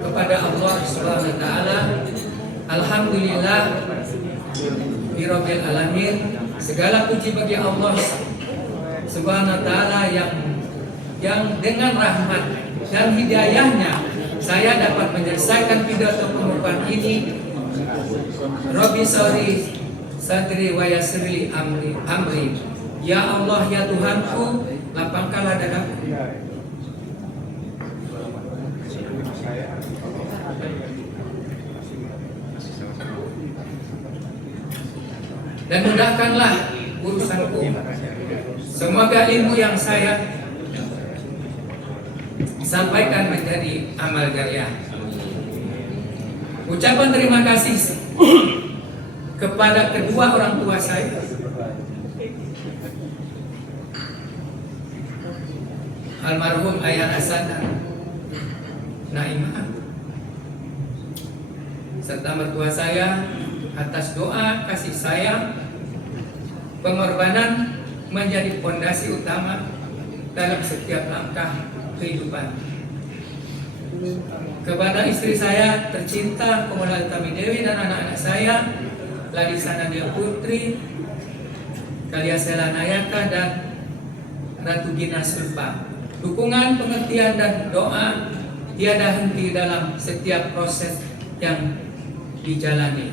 kepada Allah Subhanahu wa taala. Alhamdulillah birabbil alamin. Segala puji bagi Allah Subhanahu wa taala yang dengan rahmat dan hidayahnya saya dapat menyelesaikan pidato pembukaan ini. Rabbi sholli sadri wa yassirli amri. Ya Allah, ya Tuhanku, lapangkanlah dadaku. Dan mudahkanlah urusanku. Semoga ilmu yang saya sampaikan menjadi amal jariah. Ucapan terima kasih kepada kedua orang tua saya, almarhum Ayah Hasan dan Naimah, serta mertua saya atas doa, kasih sayang, pengorbanan menjadi fondasi utama dalam setiap langkah kehidupan. Kepada istri saya tercinta Komola Utami Dewi dan anak-anak saya Ladisa Nadia Putri, Kalia Sela Nayaka, dan Ratu Gina Sulfa. Dukungan, pengertian, dan doa tiada henti dalam setiap proses yang dijalani.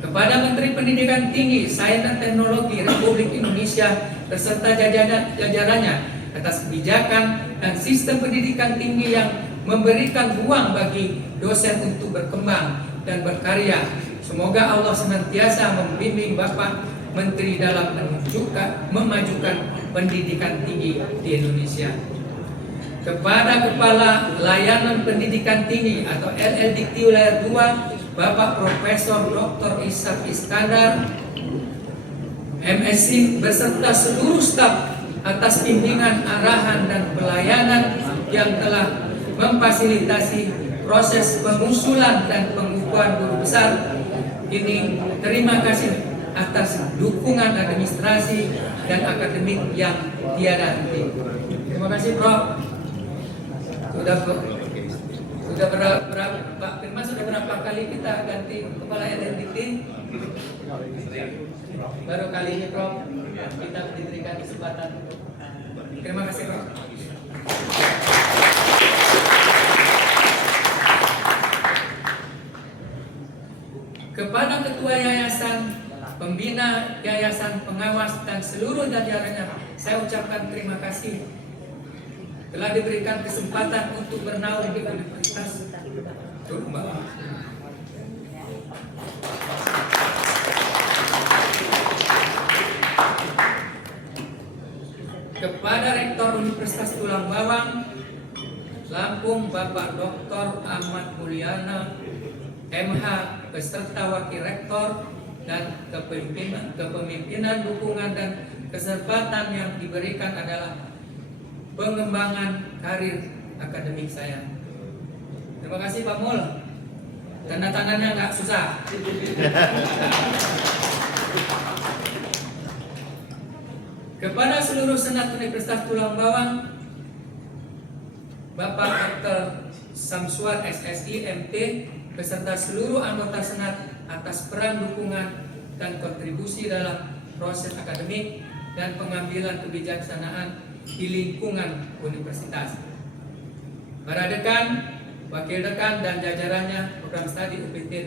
Kepada Menteri Pendidikan Tinggi, Sains dan Teknologi Republik Indonesia beserta jajarannya atas kebijakan dan sistem pendidikan tinggi yang memberikan ruang bagi dosen untuk berkembang dan berkarya. Semoga Allah senantiasa membimbing Bapak Menteri dalam memajukan pendidikan tinggi di Indonesia. Kepada Kepala Layanan Pendidikan Tinggi atau LLDT Wilayah 2, Bapak Profesor Dr. Ishak Iskandar, MSc, beserta seluruh staf atas bimbingan, arahan, dan pelayanan yang telah memfasilitasi proses pengusulan dan pengukuhan guru besar ini. Terima kasih atas dukungan administrasi dan akademik yang tiada henti. Terima kasih, Prof. Pak Firman, sudah berapa kali kita ganti kepala LLDT? Baru kali ini, Prof, kita diberikan kesempatan. Terima kasih, Prof. Kepada Ketua Yayasan, Pembina Yayasan, Pengawas, dan seluruh jajarannya, saya ucapkan terima kasih telah diberikan kesempatan untuk bernaung di Universitas Tulung Bawang. Kepada Rektor Universitas Tulang Bawang Lampung, Bapak Dr. Ahmad Mulyana, MH, beserta Wakil Rektor, dan kepemimpinan, dukungan, dan kesempatan yang diberikan adalah pengembangan karir akademik saya. Terima kasih, Pak Mul. Tanda tangannya nggak susah. Kepada seluruh Senat Universitas Tulang Bawang, Bapak Dr. Samsuar SSI MT, beserta seluruh anggota Senat atas peran, dukungan, dan kontribusi dalam proses akademik dan pengambilan kebijaksanaan di lingkungan universitas. Para dekan, wakil dekan, dan jajarannya program studi UPT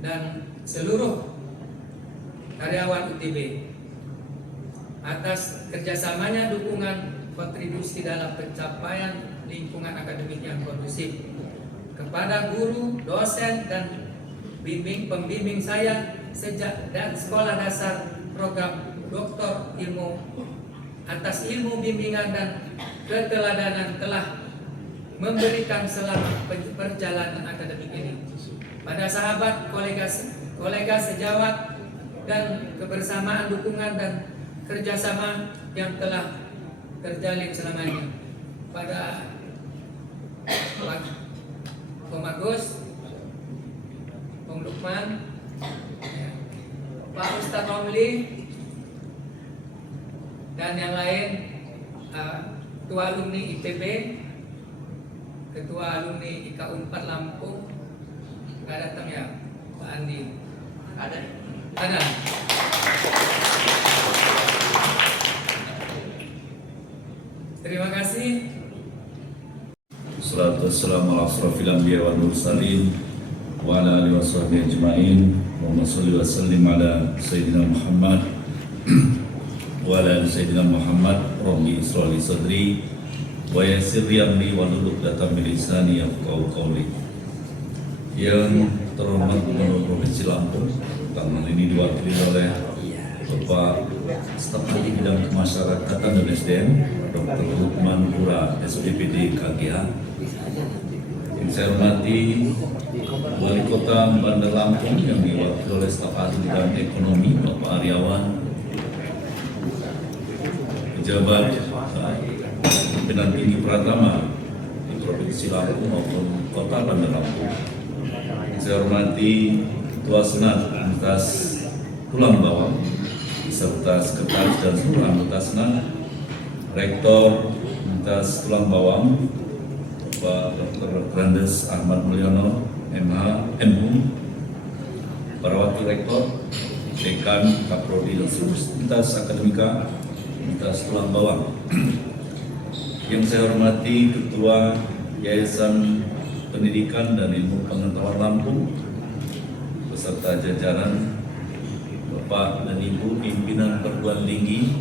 dan seluruh karyawan UTB atas kerjasamanya, dukungan, kontribusi dalam pencapaian lingkungan akademik yang kondusif. Kepada guru, dosen, dan pembimbing saya sejak dan sekolah dasar program Doktor Ilmu atas ilmu bimbingan dan keteladanan telah memberikan selama perjalanan akademik ini. Pada sahabat, kolega sejawat, dan kebersamaan, dukungan, dan kerjasama yang telah terjalin selama ini. pada Bung Agus, Bung Lukman, ya, Pak Ustadz Romli, dan yang lain, Ketua Alumni IPB, Ketua Alumni IKA Unpad Lampung. Nggak datang ya Pak Andi? Ada. Terima kasih. Salatu wassalamu ala asrafil anbiya wal mursalin wa ala alihi washabbihi ajma'in. Allahumma shalli wa sallim ala sayyidina Muhammad wa ala ali sayyidina Muhammad. Rabbi ishrah li sadri wa yassir li amri wahlul 'uqdatam min lisani yafqahu qawli. Yang terhormat Gubernur Provinsi Lampung, tamu ini diwakili oleh Bapak Staf Ahli Bidang Kemasyarakatan dan SDM, Dr. Lukman Pura, SPPD KGH. Yang saya hormati Wali Kota Bandar Lampung yang diwakili oleh Staf Ahli Bidang Ekonomi, Bapak Aryawan, pejabat pimpinan tinggi Pratama di Provinsi Lampung maupun Kota Bandar Lampung. Saya hormati Ketua Senat atas Tulang Bawang beserta Sekretaris dan seluruh anggota Senat, Rektor atas Tulang Bawang, Pak Dr. Randes Ahmad Mulyono, MH, MU, para Wakil Rektor, Dekan, Kaprodi, dan seluruh lintas akademika lintas Tulang Bawang. Yang saya hormati Ketua Yayasan Pendidikan dan Ilmu Pengetahuan Lampung beserta jajaran Bapak dan Ibu pimpinan perguruan tinggi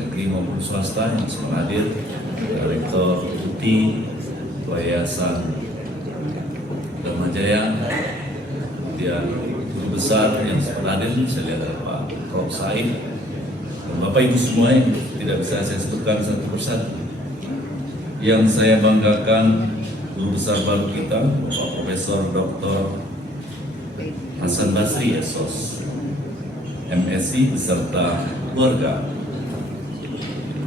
negeri maupun swasta yang semua hadir, Rektor Putih, Yayasan Dharma Jaya, kemudian guru besar yang semua hadir, saya lihat ada Pak Prof. Said, dan Bapak Ibu semua yang tidak bisa saya sebutkan satu persatu. Yang saya banggakan, Guru Besar baru kita, Bapak Profesor Dr. Hasan Basri, SOS, MSc beserta keluarga.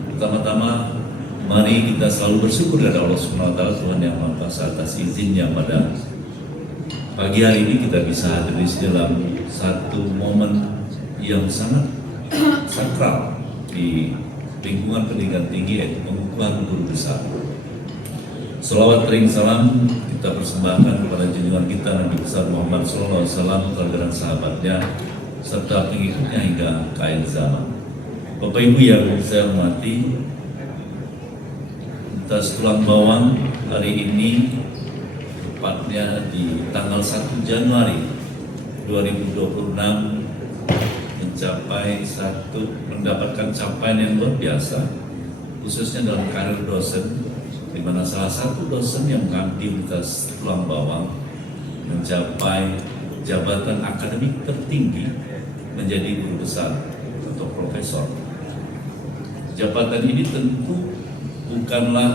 Pertama-tama, mari kita selalu bersyukur kepada Allah Subhanahu wa Ta'ala, Tuhan Yang Maha Kuasa, atas izinnya pada pagi hari ini kita bisa hadir di dalam satu momen yang sangat sakral di lingkungan pendidikan tinggi, yaitu pengukuhan guru besar. Salawat ring salam kita persembahkan kepada junjungan kita Nabi besar Muhammad SAW, keluarga dan sahabatnya serta pengikutnya hingga akhir zaman. Bapak Ibu yang saya hormati, atas Tulang Bawang hari ini tepatnya di tanggal 1 Januari 2026 mendapatkan capaian yang luar biasa, khususnya dalam karir dosen, di mana salah satu dosen yang mengabdi di Universitas Tulang Bawang mencapai jabatan akademik tertinggi menjadi guru besar atau profesor. Jabatan ini tentu bukanlah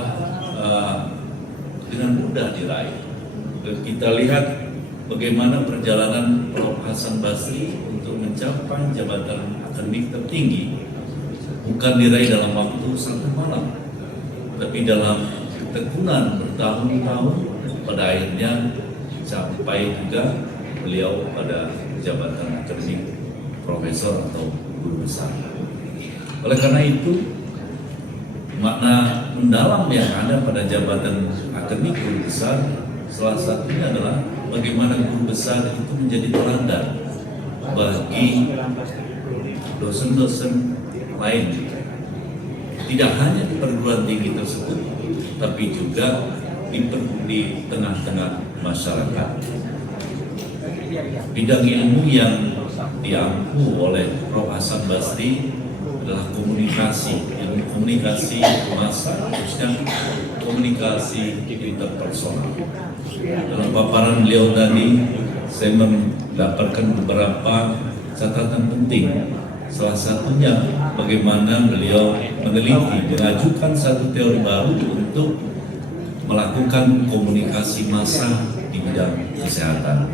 dengan mudah diraih. Kita lihat bagaimana perjalanan Prof. Hasan Basri untuk mencapai jabatan akademik tertinggi bukan diraih dalam waktu satu malam, tapi dalam ketekunan bertahun-tahun, pada akhirnya sampai juga beliau pada jabatan akademik profesor atau guru besar. Oleh karena itu, makna mendalam yang ada pada jabatan akademik guru besar salah satunya adalah bagaimana guru besar itu menjadi teladan bagi dosen-dosen lain, tidak hanya di perguruan tinggi tersebut, tapi juga di tengah-tengah masyarakat. Bidang ilmu yang diampu oleh Prof. Hasan Basri adalah komunikasi, ilmu komunikasi massa, khususnya komunikasi interpersonal. Dalam paparan beliau tadi, saya mendapatkan beberapa catatan penting. Salah satunya bagaimana beliau meneliti, mengajukan satu teori baru untuk melakukan komunikasi massa di bidang kesehatan.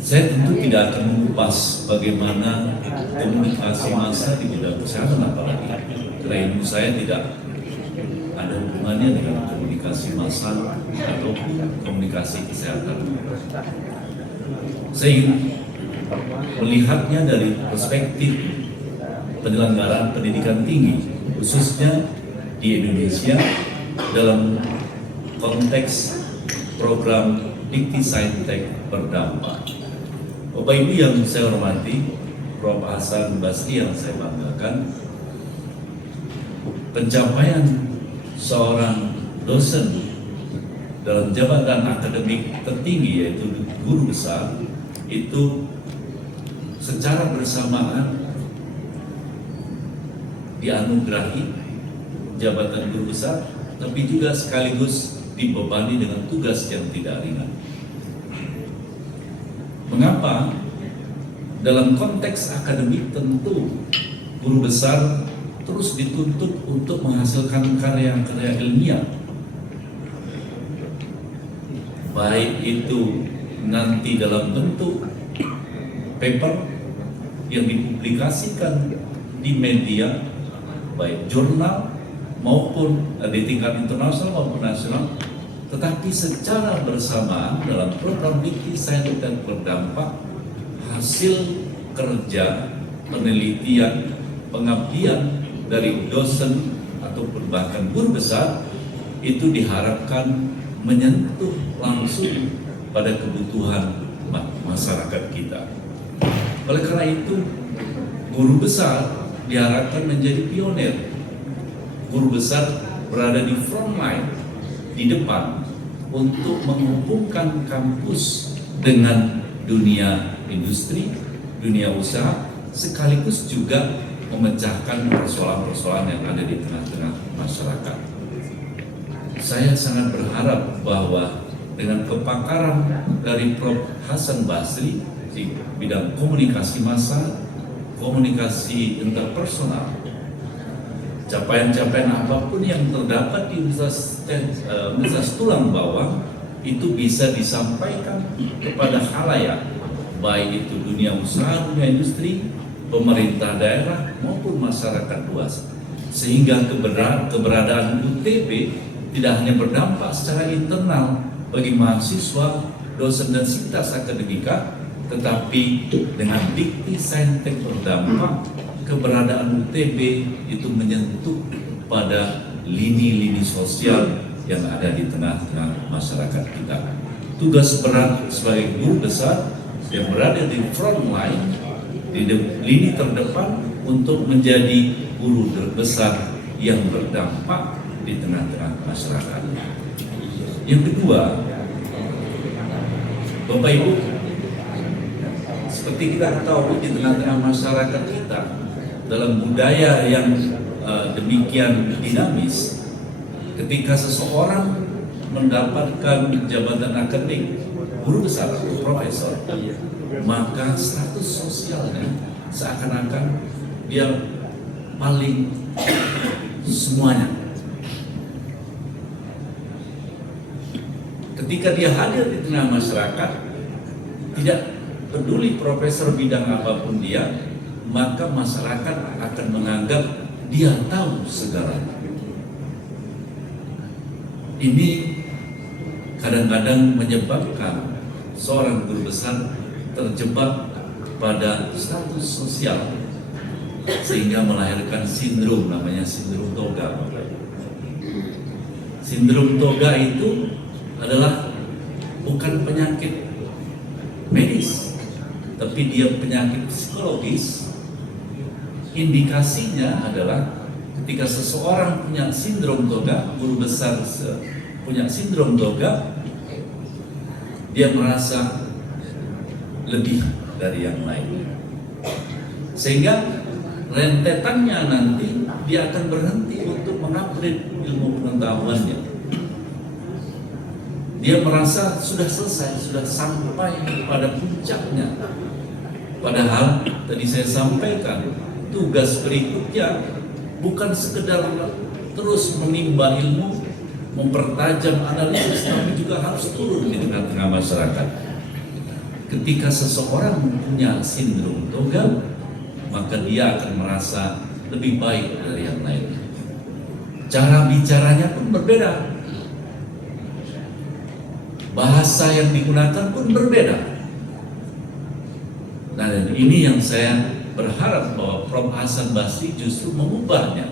Saya tentu tidak akan mengupas bagaimana komunikasi massa di bidang kesehatan, apalagi karena ilmu saya tidak ada hubungan hubungannya dengan komunikasi massal atau komunikasi kesehatan. Saya ingin melihatnya dari perspektif penyelenggaraan pendidikan tinggi, khususnya di Indonesia dalam konteks program Dikti Saintek berdampak. Bapak Ibu yang saya hormati, Prof. Hasan Basri yang saya banggakan, pencapaian seorang dosen dalam jabatan akademik tertinggi yaitu guru besar itu secara bersamaan dianugerahi jabatan guru besar, tapi juga sekaligus dibebani dengan tugas yang tidak ringan. Mengapa? Dalam konteks akademik tentu guru besar terus dituntut untuk menghasilkan karya-karya ilmiah, baik itu nanti dalam bentuk paper yang dipublikasikan di media, baik jurnal maupun di tingkat internasional maupun nasional, tetapi secara bersamaan dalam program Dikti Saintek berdampak, hasil kerja, penelitian, pengabdian dari dosen ataupun bahkan guru besar itu diharapkan menyentuh langsung pada kebutuhan masyarakat kita. Oleh karena itu, guru besar diharapkan menjadi pionir. Guru besar berada di front line, di depan, untuk menghubungkan kampus dengan dunia industri, dunia usaha, sekaligus juga memecahkan persoalan-persoalan yang ada di tengah-tengah masyarakat. Saya sangat berharap bahwa dengan kepakaran dari Prof. Hasan Basri di bidang komunikasi massa, komunikasi interpersonal, capaian-capaian apapun yang terdapat di Universitas Tulang Bawang itu bisa disampaikan kepada khalayak, baik itu dunia usaha, dunia industri, pemerintah daerah maupun masyarakat luas, sehingga keberadaan UTB tidak hanya berdampak secara internal bagi mahasiswa, dosen dan sivitas akademika, tetapi dengan Dikti Saintek berdampak, keberadaan UTB itu menyentuh pada lini-lini sosial yang ada di tengah-tengah masyarakat kita. Tugas berat sebagai guru besar yang berada di front line, di lini terdepan untuk menjadi guru besar yang berdampak di tengah-tengah masyarakat. Yang kedua, Bapak Ibu, seperti kita tahu di tengah-tengah masyarakat kita, dalam budaya yang demikian dinamis, ketika seseorang mendapatkan jabatan akademik, guru besar atau profesor, maka status sosialnya seakan-akan dia paling semuanya. Ketika dia hadir di tengah masyarakat, tidak peduli profesor bidang apapun dia, maka masyarakat akan menganggap dia tahu segalanya. Ini kadang-kadang menyebabkan seorang guru besar terjebak pada status sosial, sehingga melahirkan sindrom, namanya sindrom toga. Sindrom toga itu adalah bukan penyakit medis, tapi dia penyakit psikologis. Indikasinya adalah ketika seseorang punya sindrom toga, guru besar punya sindrom toga, dia merasa lebih dari yang lain, sehingga rentetannya nanti dia akan berhenti untuk mengupgrade ilmu pengetahuannya. Dia merasa sudah selesai, sudah sampai pada puncaknya. Padahal tadi saya sampaikan, tugas berikutnya bukan sekedar terus menimba ilmu, mempertajam analisis, tapi juga harus turun di tengah-tengah masyarakat. Ketika seseorang punya sindrom toga, maka dia akan merasa lebih baik dari yang lain. cara bicaranya pun berbeda, bahasa yang digunakan pun berbeda. Nah, dan ini yang saya berharap bahwa Prof. Hasan Basri justru mengubahnya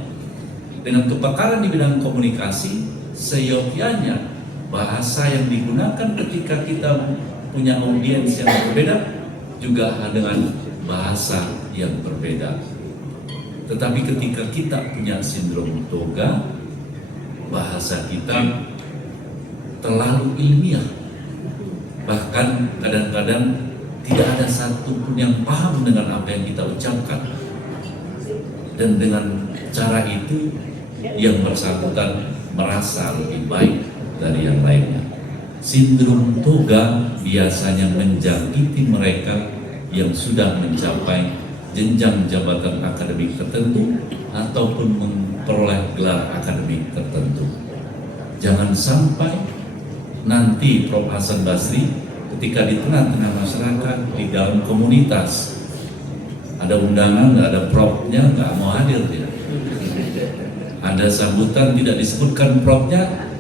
dengan kepakaran di bidang komunikasi. Seyogyanya bahasa yang digunakan ketika kita punya audiens yang berbeda juga dengan bahasa yang berbeda. Tetapi ketika kita punya sindrom toga, bahasa kita terlalu ilmiah, bahkan kadang-kadang tidak ada satupun yang paham dengan apa yang kita ucapkan, dan dengan cara itu yang bersangkutan merasa lebih baik dari yang lainnya. Sindrom toga biasanya menjangkiti mereka yang sudah mencapai jenjang jabatan akademik tertentu ataupun memperoleh gelar akademik tertentu. Jangan sampai nanti Prof. Hasan Basri ketika di tengah-tengah masyarakat, di dalam komunitas, ada undangan, nggak ada profnya, nggak mau hadir dia. Ada sambutan tidak disebutkan profnya,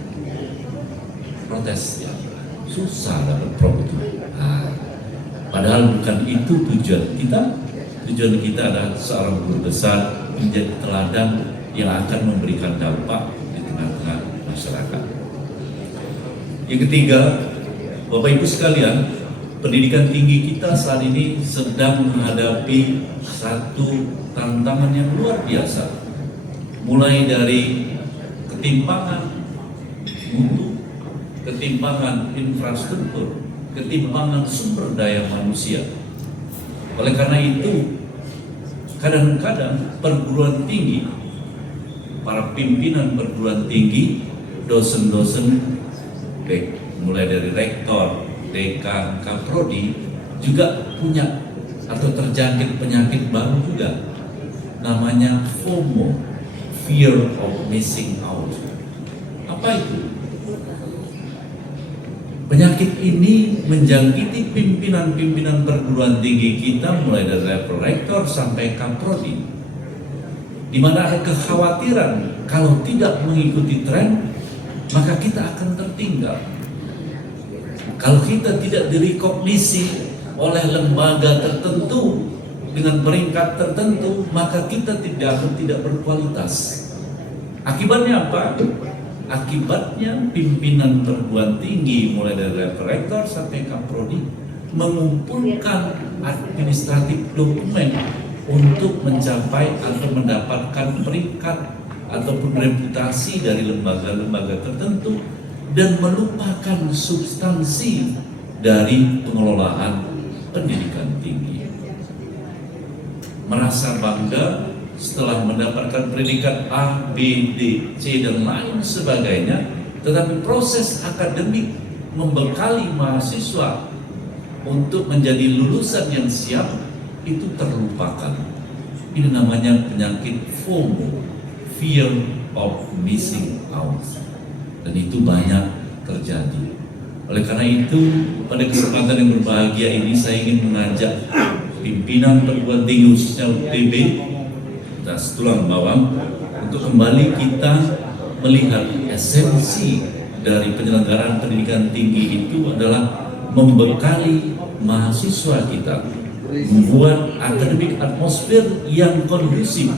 protes ya. Susah dapat prof itu. Nah, padahal bukan itu tujuan kita. Tujuan kita adalah seorang guru besar menjadi teladan yang akan memberikan dampak di tengah-tengah masyarakat. Yang ketiga, Bapak Ibu sekalian, pendidikan tinggi kita saat ini sedang menghadapi satu tantangan yang luar biasa. Mulai dari ketimpangan mutu, ketimpangan infrastruktur, ketimpangan sumber daya manusia. Oleh karena itu, kadang-kadang perguruan tinggi, para pimpinan perguruan tinggi, dosen-dosen, mulai dari rektor, dekan, kaprodi, juga punya atau terjangkit penyakit baru juga, namanya FOMO, Fear of Missing Out. Apa itu? Penyakit ini menjangkiti pimpinan-pimpinan perguruan tinggi kita mulai dari level rektor sampai kaprodi, di mana ada kekhawatiran kalau tidak mengikuti tren maka kita akan tertinggal. Kalau kita tidak direkognisi oleh lembaga tertentu dengan peringkat tertentu, maka kita tidak berkualitas. Akibatnya apa? Akibatnya pimpinan perguruan tinggi mulai dari level rektor sampai kaprodi mengumpulkan administratif dokumen untuk mencapai atau mendapatkan peringkat ataupun reputasi dari lembaga-lembaga tertentu dan melupakan substansi dari pengelolaan pendidikan tinggi. Merasa bangga setelah mendapatkan predikat A, B, D, C, dan lain sebagainya, tetapi proses akademik membekali mahasiswa untuk menjadi lulusan yang siap itu terlupakan. Ini namanya penyakit FOMO, Fear of Missing Out, dan itu banyak terjadi. Oleh karena itu, pada kesempatan yang berbahagia ini saya ingin mengajak pimpinan perguruan tinggi khususnya UTB atas tulang bawang untuk kembali kita melihat esensi dari penyelenggaraan pendidikan tinggi itu adalah membekali mahasiswa kita, membuat akademik atmosfer yang kondusif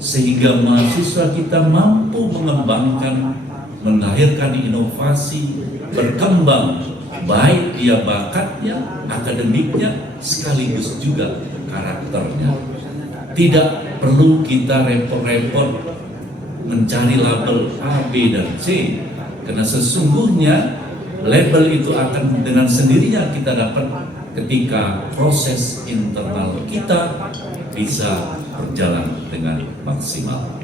sehingga mahasiswa kita mampu mengembangkan, melahirkan inovasi, berkembang, baik dia bakatnya, akademiknya, sekaligus juga karakternya. Tidak perlu kita repot-repot mencari label A, B, dan C, karena sesungguhnya label itu akan dengan sendirinya kita dapat ketika proses internal kita bisa berjalan dengan maksimal.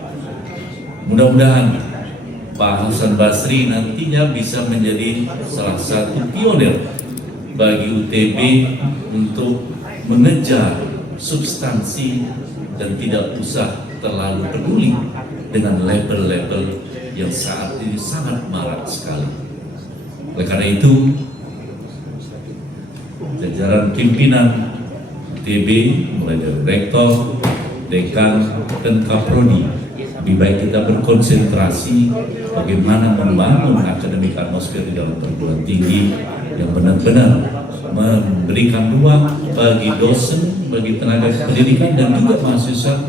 Mudah-mudahan Pak Hasan Basri nantinya bisa menjadi salah satu pionir bagi UTB untuk mengejar substansi dan tidak usah terlalu peduli dengan label-label yang saat ini sangat marak sekali. Oleh karena itu, jajaran pimpinan UTB mulai dari rektor, dekan, dan kaprodi Lebih baik kita berkonsentrasi bagaimana membangun akademik atmosfer di dalam perguruan tinggi yang benar-benar memberikan ruang bagi dosen, bagi tenaga pendidikan dan juga mahasiswa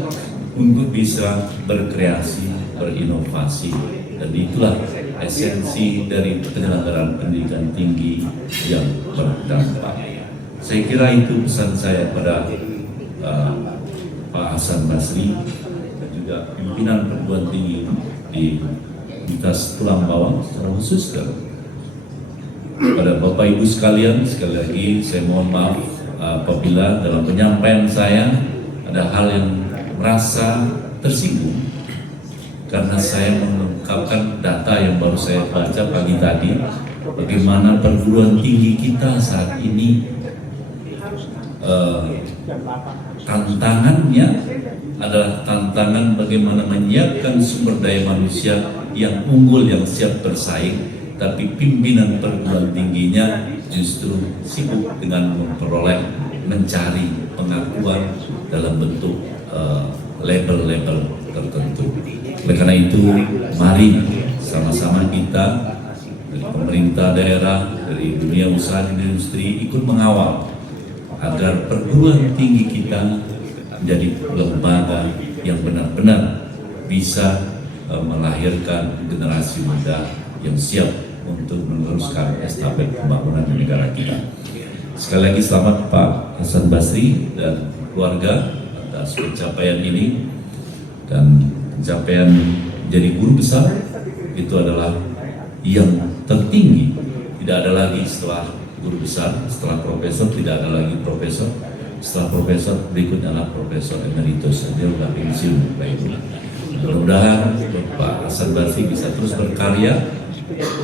untuk bisa berkreasi, berinovasi, dan itulah esensi dari penyelenggaraan pendidikan tinggi yang berdampak. Saya kira itu pesan saya pada Pak Hasan Basri dan juga pimpinan perguruan tinggi di Universitas Tulang Bawang secara khusus pada Bapak Ibu sekalian. Sekali lagi saya mohon maaf apabila dalam penyampaian saya ada hal yang merasa tersinggung karena saya mengungkapkan data yang baru saya baca pagi tadi, bagaimana perguruan tinggi kita saat ini tantangannya adalah tantangan bagaimana menyiapkan sumber daya manusia yang unggul, yang siap bersaing, tapi pimpinan perguruan tingginya justru sibuk dengan mencari pengakuan dalam bentuk label-label tertentu. Oleh karena itu, mari sama-sama kita dari pemerintah daerah, dari dunia usaha dan industri ikut mengawal agar perguruan tinggi kita menjadi lembaga yang benar-benar bisa melahirkan generasi muda yang siap untuk meneruskan estafet pembangunan di negara kita. Sekali lagi selamat Pak Hasan Basri dan keluarga atas pencapaian ini, dan pencapaian jadi guru besar itu adalah yang tertinggi. Tidak ada lagi setelah guru besar, setelah profesor tidak ada lagi profesor, setelah profesor berikutnya adalah profesor emeritus, dia sudah pensiun. Mudah-mudahan Pak Hasan Basri bisa terus berkarya,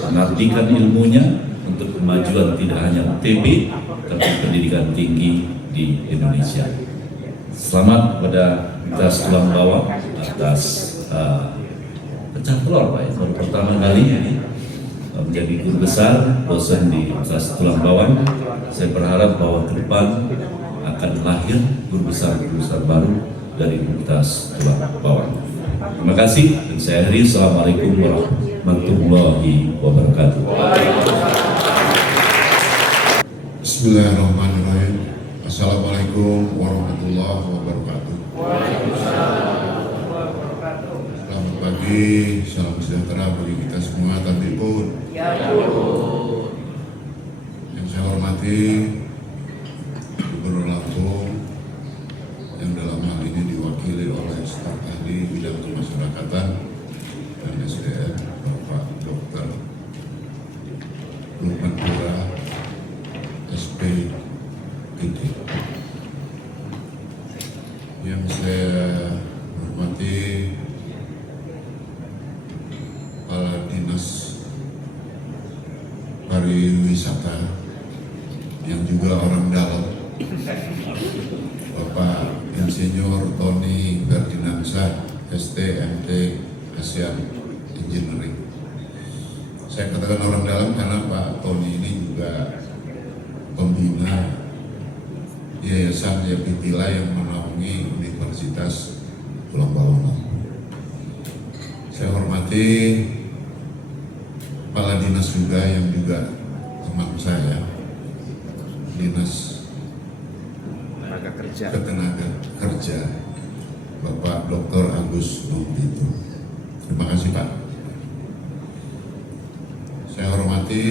mengabdikan ilmunya untuk kemajuan tidak hanya UTB tapi pendidikan tinggi di Indonesia. Selamat pada Universitas Tulang Bawang atas pecah telur Pak, baru pertama kali ini menjadi guru besar dosen di Universitas Tulang Bawang. Saya berharap bahwa ke depan akan lahir guru besar baru dari Universitas Tulang Bawang. Terima kasih dan saya akhiri. Assalamualaikum warahmatullahi wabarakatuh. Bismillahirrahmanirrahim. Assalamualaikum warahmatullahi wabarakatuh. Selamat pagi, salam sejahtera bagi kita semua. Tapi pun yang saya hormati Gubernur Lampung yang dalam hal ini diwakili oleh staf ahli bidang kemasyarakatan dan SDM Bapak Dr. Lukman Pura SPPD, yang saya hormati Kepala Dinas Pariwisata yang juga orang dalam, Bapak Insinyur Tony Ferdinansyah STMT Asian Engineering. Saya katakan orang dalam karena Pak Tony ini juga pembina Yayasan Yapitila yang menaungi Universitas Tulang Bawang. Saya hormati Kepala Dinas juga yang juga teman saya, Dinas Ketenaga Kerja, Bapak Dr. Agus Numpito. Terima kasih Pak. Saya hormati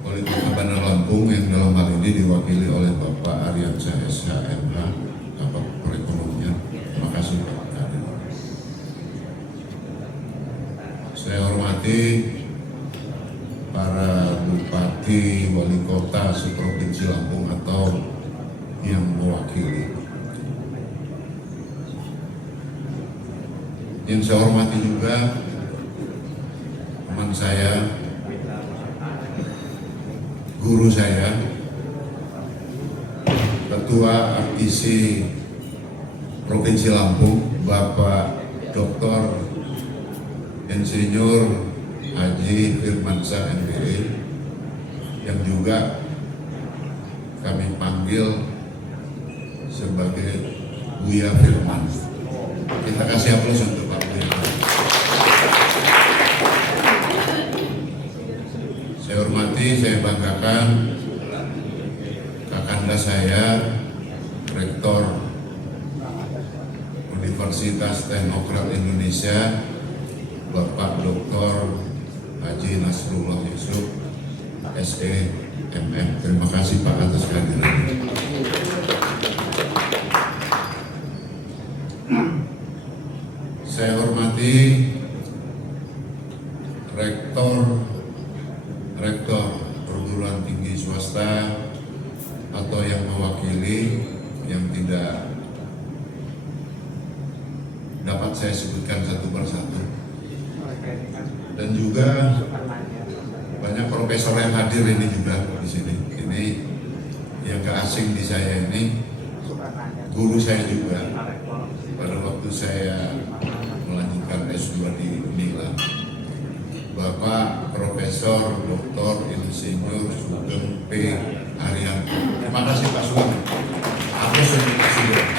Wali Kota Bandar Lampung yang dalam hal ini diwakili oleh Bapak Aryansyah SHMH, Bapak Perekonomian. Terima kasih Pak. Saya hormati para bupati, wali kota seprovinsi Lampung atau yang mewakili. Yang saya hormati juga teman saya, guru saya, Ketua RTC Provinsi Lampung, Bapak Dr. Insinyur Haji Firmansyah MBA, yang juga kami panggil sebagai Buya Firman. Kita kasih aplaus untuk Pak Buya. Saya hormati, saya banggakan kakanda saya, Rektor Universitas Teknokrat Indonesia, Bapak Dr. Haji Nasrullah Yusuf, SEMM. Terima kasih Pak atas kehadirannya. Saya hormati Rektor perguruan tinggi swasta atau yang mewakili yang tidak dapat saya sebutkan satu persatu, dan juga banyak profesor yang hadir ini juga di sini. Ini yang gak asing di saya, ini guru saya juga pada waktu saya melanjutkan S2 di Unila, Bapak Profesor Dr. Insinyur Sugeng P. Haryanto. Terima kasih Pak Sugeng. Aplaus untuk Pak Sugeng.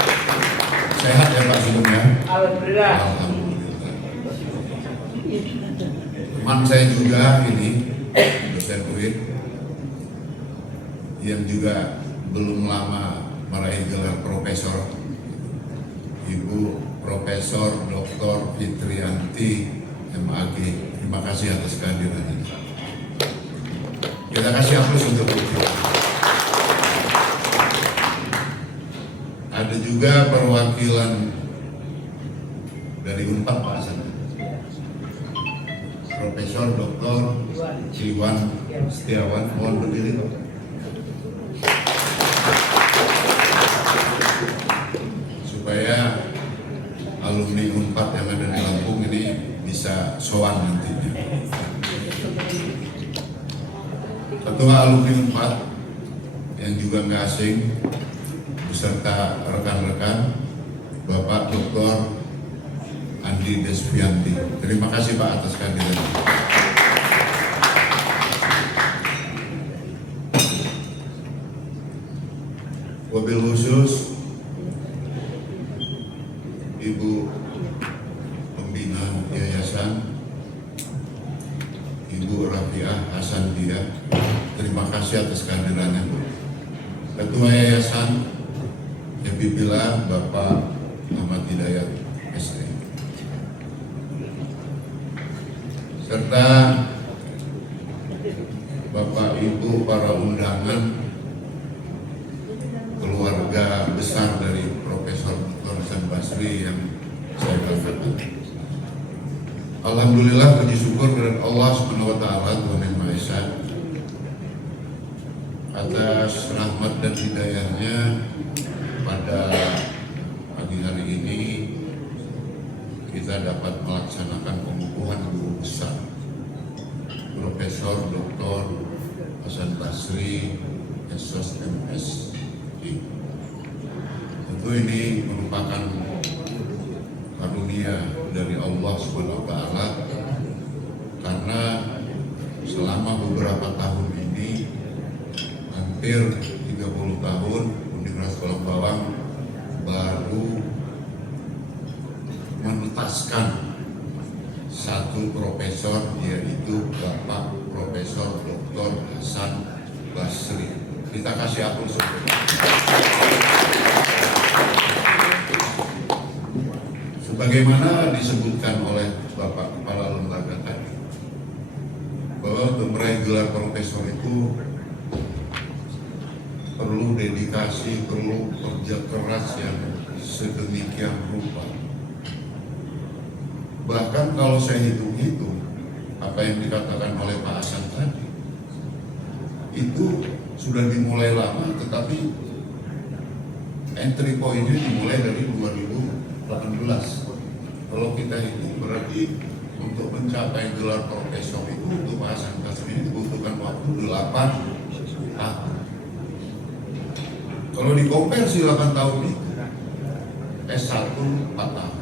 Sehat ya Pak Sugeng ya? Alhamdulillah. Alhamdulillah. Teman saya juga ini, dosen UIN, yang juga belum lama meraih gelar profesor, Ibu Profesor Dr. Fitrianti MAG. Terima kasih atas kehadirannya. Kita kasih aplaus untuk itu. Ada juga perwakilan dari Unpad Pak Hasan, Profesor Dr. Iwan Setiawan. Mohon berdiri Pak. Supaya alumni Unpad yang ada di Lampung ini bisa sowan nantinya. Ketua alumni Unpad yang juga nggak asing beserta rekan-rekan, Bapak Dr. Andi Desvianti. Terima kasih Pak atas kehadirannya. Wabil khusus Ibu Pembina Yayasan, Ibu Rafiah Hasan Dia. Terima kasih atas kehadirannya. Ketua Yayasan Yabibila Bapak Ahmad Hidayat SE, serta Bapak Ibu para undangan, keluarga besar dari Profesor Dr. Hasan Basri yang saya banggakan. Alhamdulillah, puji syukur kepada Allah Subhanahu wa taala Tuhan Yang Maha Esa atas rahmat dan hidayahnya. Pada pagi hari ini kita dapat melaksanakan pengukuhan guru besar Profesor Dr. Hasan Basri SOS MSI. Tentu ini merupakan karunia dari Allah Subhanahu wa taala, karena selama beberapa tahun ini, hampir 30 tahun, Universitas Kolong Bawang baru menuntaskan satu profesor, yaitu Bapak Profesor Dr. Hasan Basri. Kita kasih aplaus. Sebagaimana disebutkan oleh Bapak Kepala Lembaga tadi, bahwa untuk meraih gelar profesor itu perlu dedikasi, perlu kerja keras yang sedemikian rupa. Bahkan kalau saya hitung-hitung apa yang dikatakan oleh Pak Hasan tadi, itu sudah dimulai lama, tetapi entry point-nya dimulai dari 2018. Kalau kita hitung berarti untuk mencapai gelar profesor itu untuk Pak Hasan Basri ini dibutuhkan waktu 8 tahun. Kalau dikonversi 8 tahun itu, S1 4 tahun,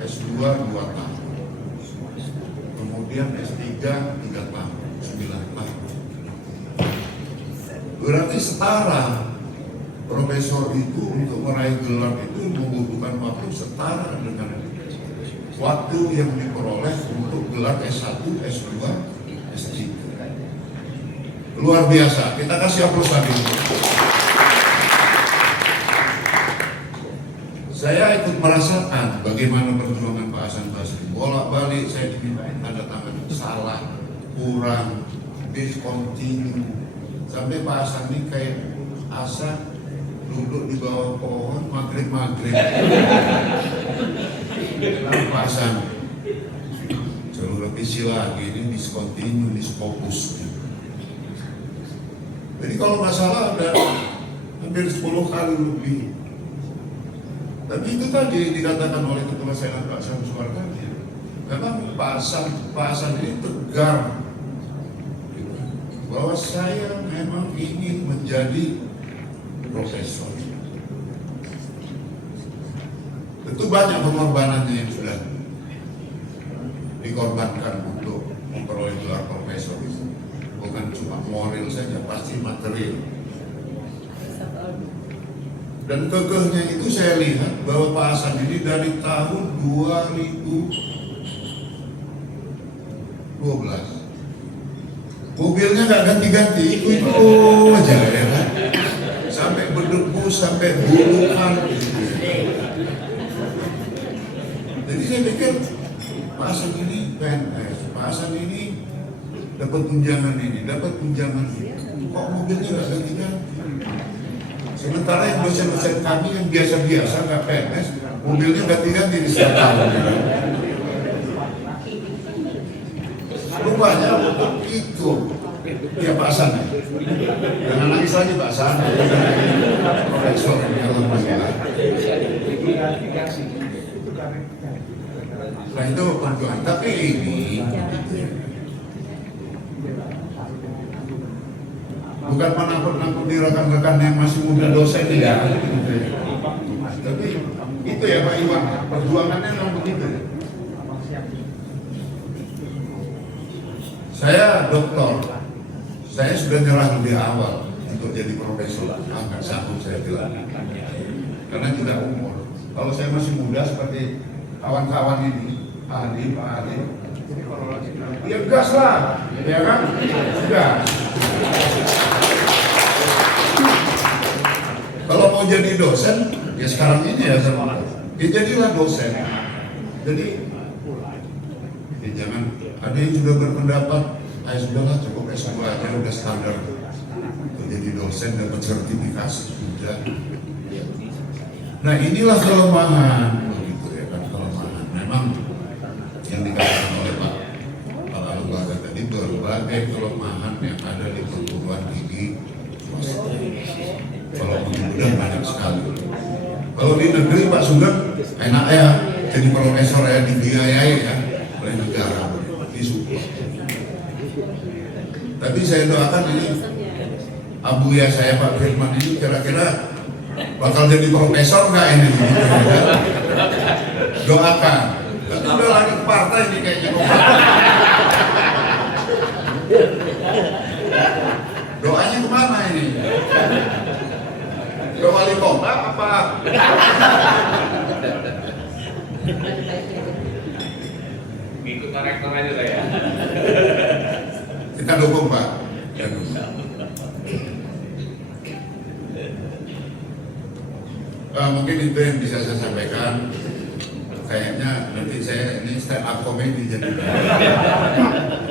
S2 2 tahun, kemudian S3 3 tahun, 9 tahun. Berarti setara profesor itu untuk meraih gelar itu membutuhkan waktu setara dengan waktu yang diperoleh untuk gelar S1, S2, S3. Luar biasa, kita kasih aplaus lagi. Saya ikut merasakan bagaimana perjuangan Pak Hasan Basri. Bolak-balik saya dimintain tanda tangan salah, kurang, discontinue. Sampai Pak Hasan ini kayak Hasan duduk di bawah pohon maghrib-maghrib. Pak Hasan suruh revisi lagi, ini discontinue, disfokus. Jadi kalau nggak salah ada hampir 10 kali lebih. Tapi itu tadi dikatakan oleh Ketua Senat Pak Syamsuar tadi. Memang Pak Hasan ini tegar bahwa saya memang ingin menjadi profesor. Tentu banyak pengorbanannya yang sudah dikorbankan untuk memperoleh gelar profesor itu. Bukan cuma moral saja, pasti material. Dan kekehnya itu saya lihat bahwa Pak Hasan ini dari tahun 2012 mobilnya nggak ganti-ganti, itu aja ya kan, sampai berdebu, sampai bulukan. Jadi saya pikir Pak Hasan ini PNS, Pak Hasan ini dapat tunjangan ini, dapat tunjangan ini, kok mobilnya nggak ganti-ganti? Sementara yang dosen-dosen kami yang biasa-biasa nggak PNS, mobilnya ganti-ganti di setiap tahun. Rupanya itu ya Pak Hasan. Jangan nangis lagi Pak Hasan. Profesor ini alhamdulillah. Nah itu perjuangan. Tapi ini bukan menakut-nakuti rekan-rekan yang masih muda dosen ya. Tapi itu ya Pak Iwan, perjuangannya memang begitu. Saya doktor, saya sudah nyerah lebih awal untuk jadi profesor, nggak sanggup saya bilang, karena tidak umur. Kalau saya masih muda seperti kawan-kawan ini, Pak Adi, ya gas lah, ya kan? Gas. Kalau mau jadi dosen, ya sekarang ini ya jadilah dosen. Jadi ya jangan ada yang sudah berpendapat, sudahlah cukup S2 aja udah standar untuk jadi dosen dapat sertifikasi sudah. Nah inilah kelemahan, begitu ya kan, kelemahan. Memang yang dikatakan oleh Pak Al-Baga tadi berbagai kelemahan yang ada di perguruan tinggi swasta. Kalau mudah banyak sekali. Kalau di negeri Pak Sugeng enak ya, jadi profesor ya dibiayai ya oleh negara, disupport. Tapi saya doakan ini abuya saya Pak Firman ini kira-kira bakal jadi profesor nggak ini? Doakan. Tapi udah lagi ke partai ini kayaknya. Doanya kemana ini? Ke wali kota apa? Ikut rektor aja lah ya. Kita dukung Pak. Mungkin itu yang bisa saya sampaikan. Kayaknya nanti saya ini stand up comedy jadi.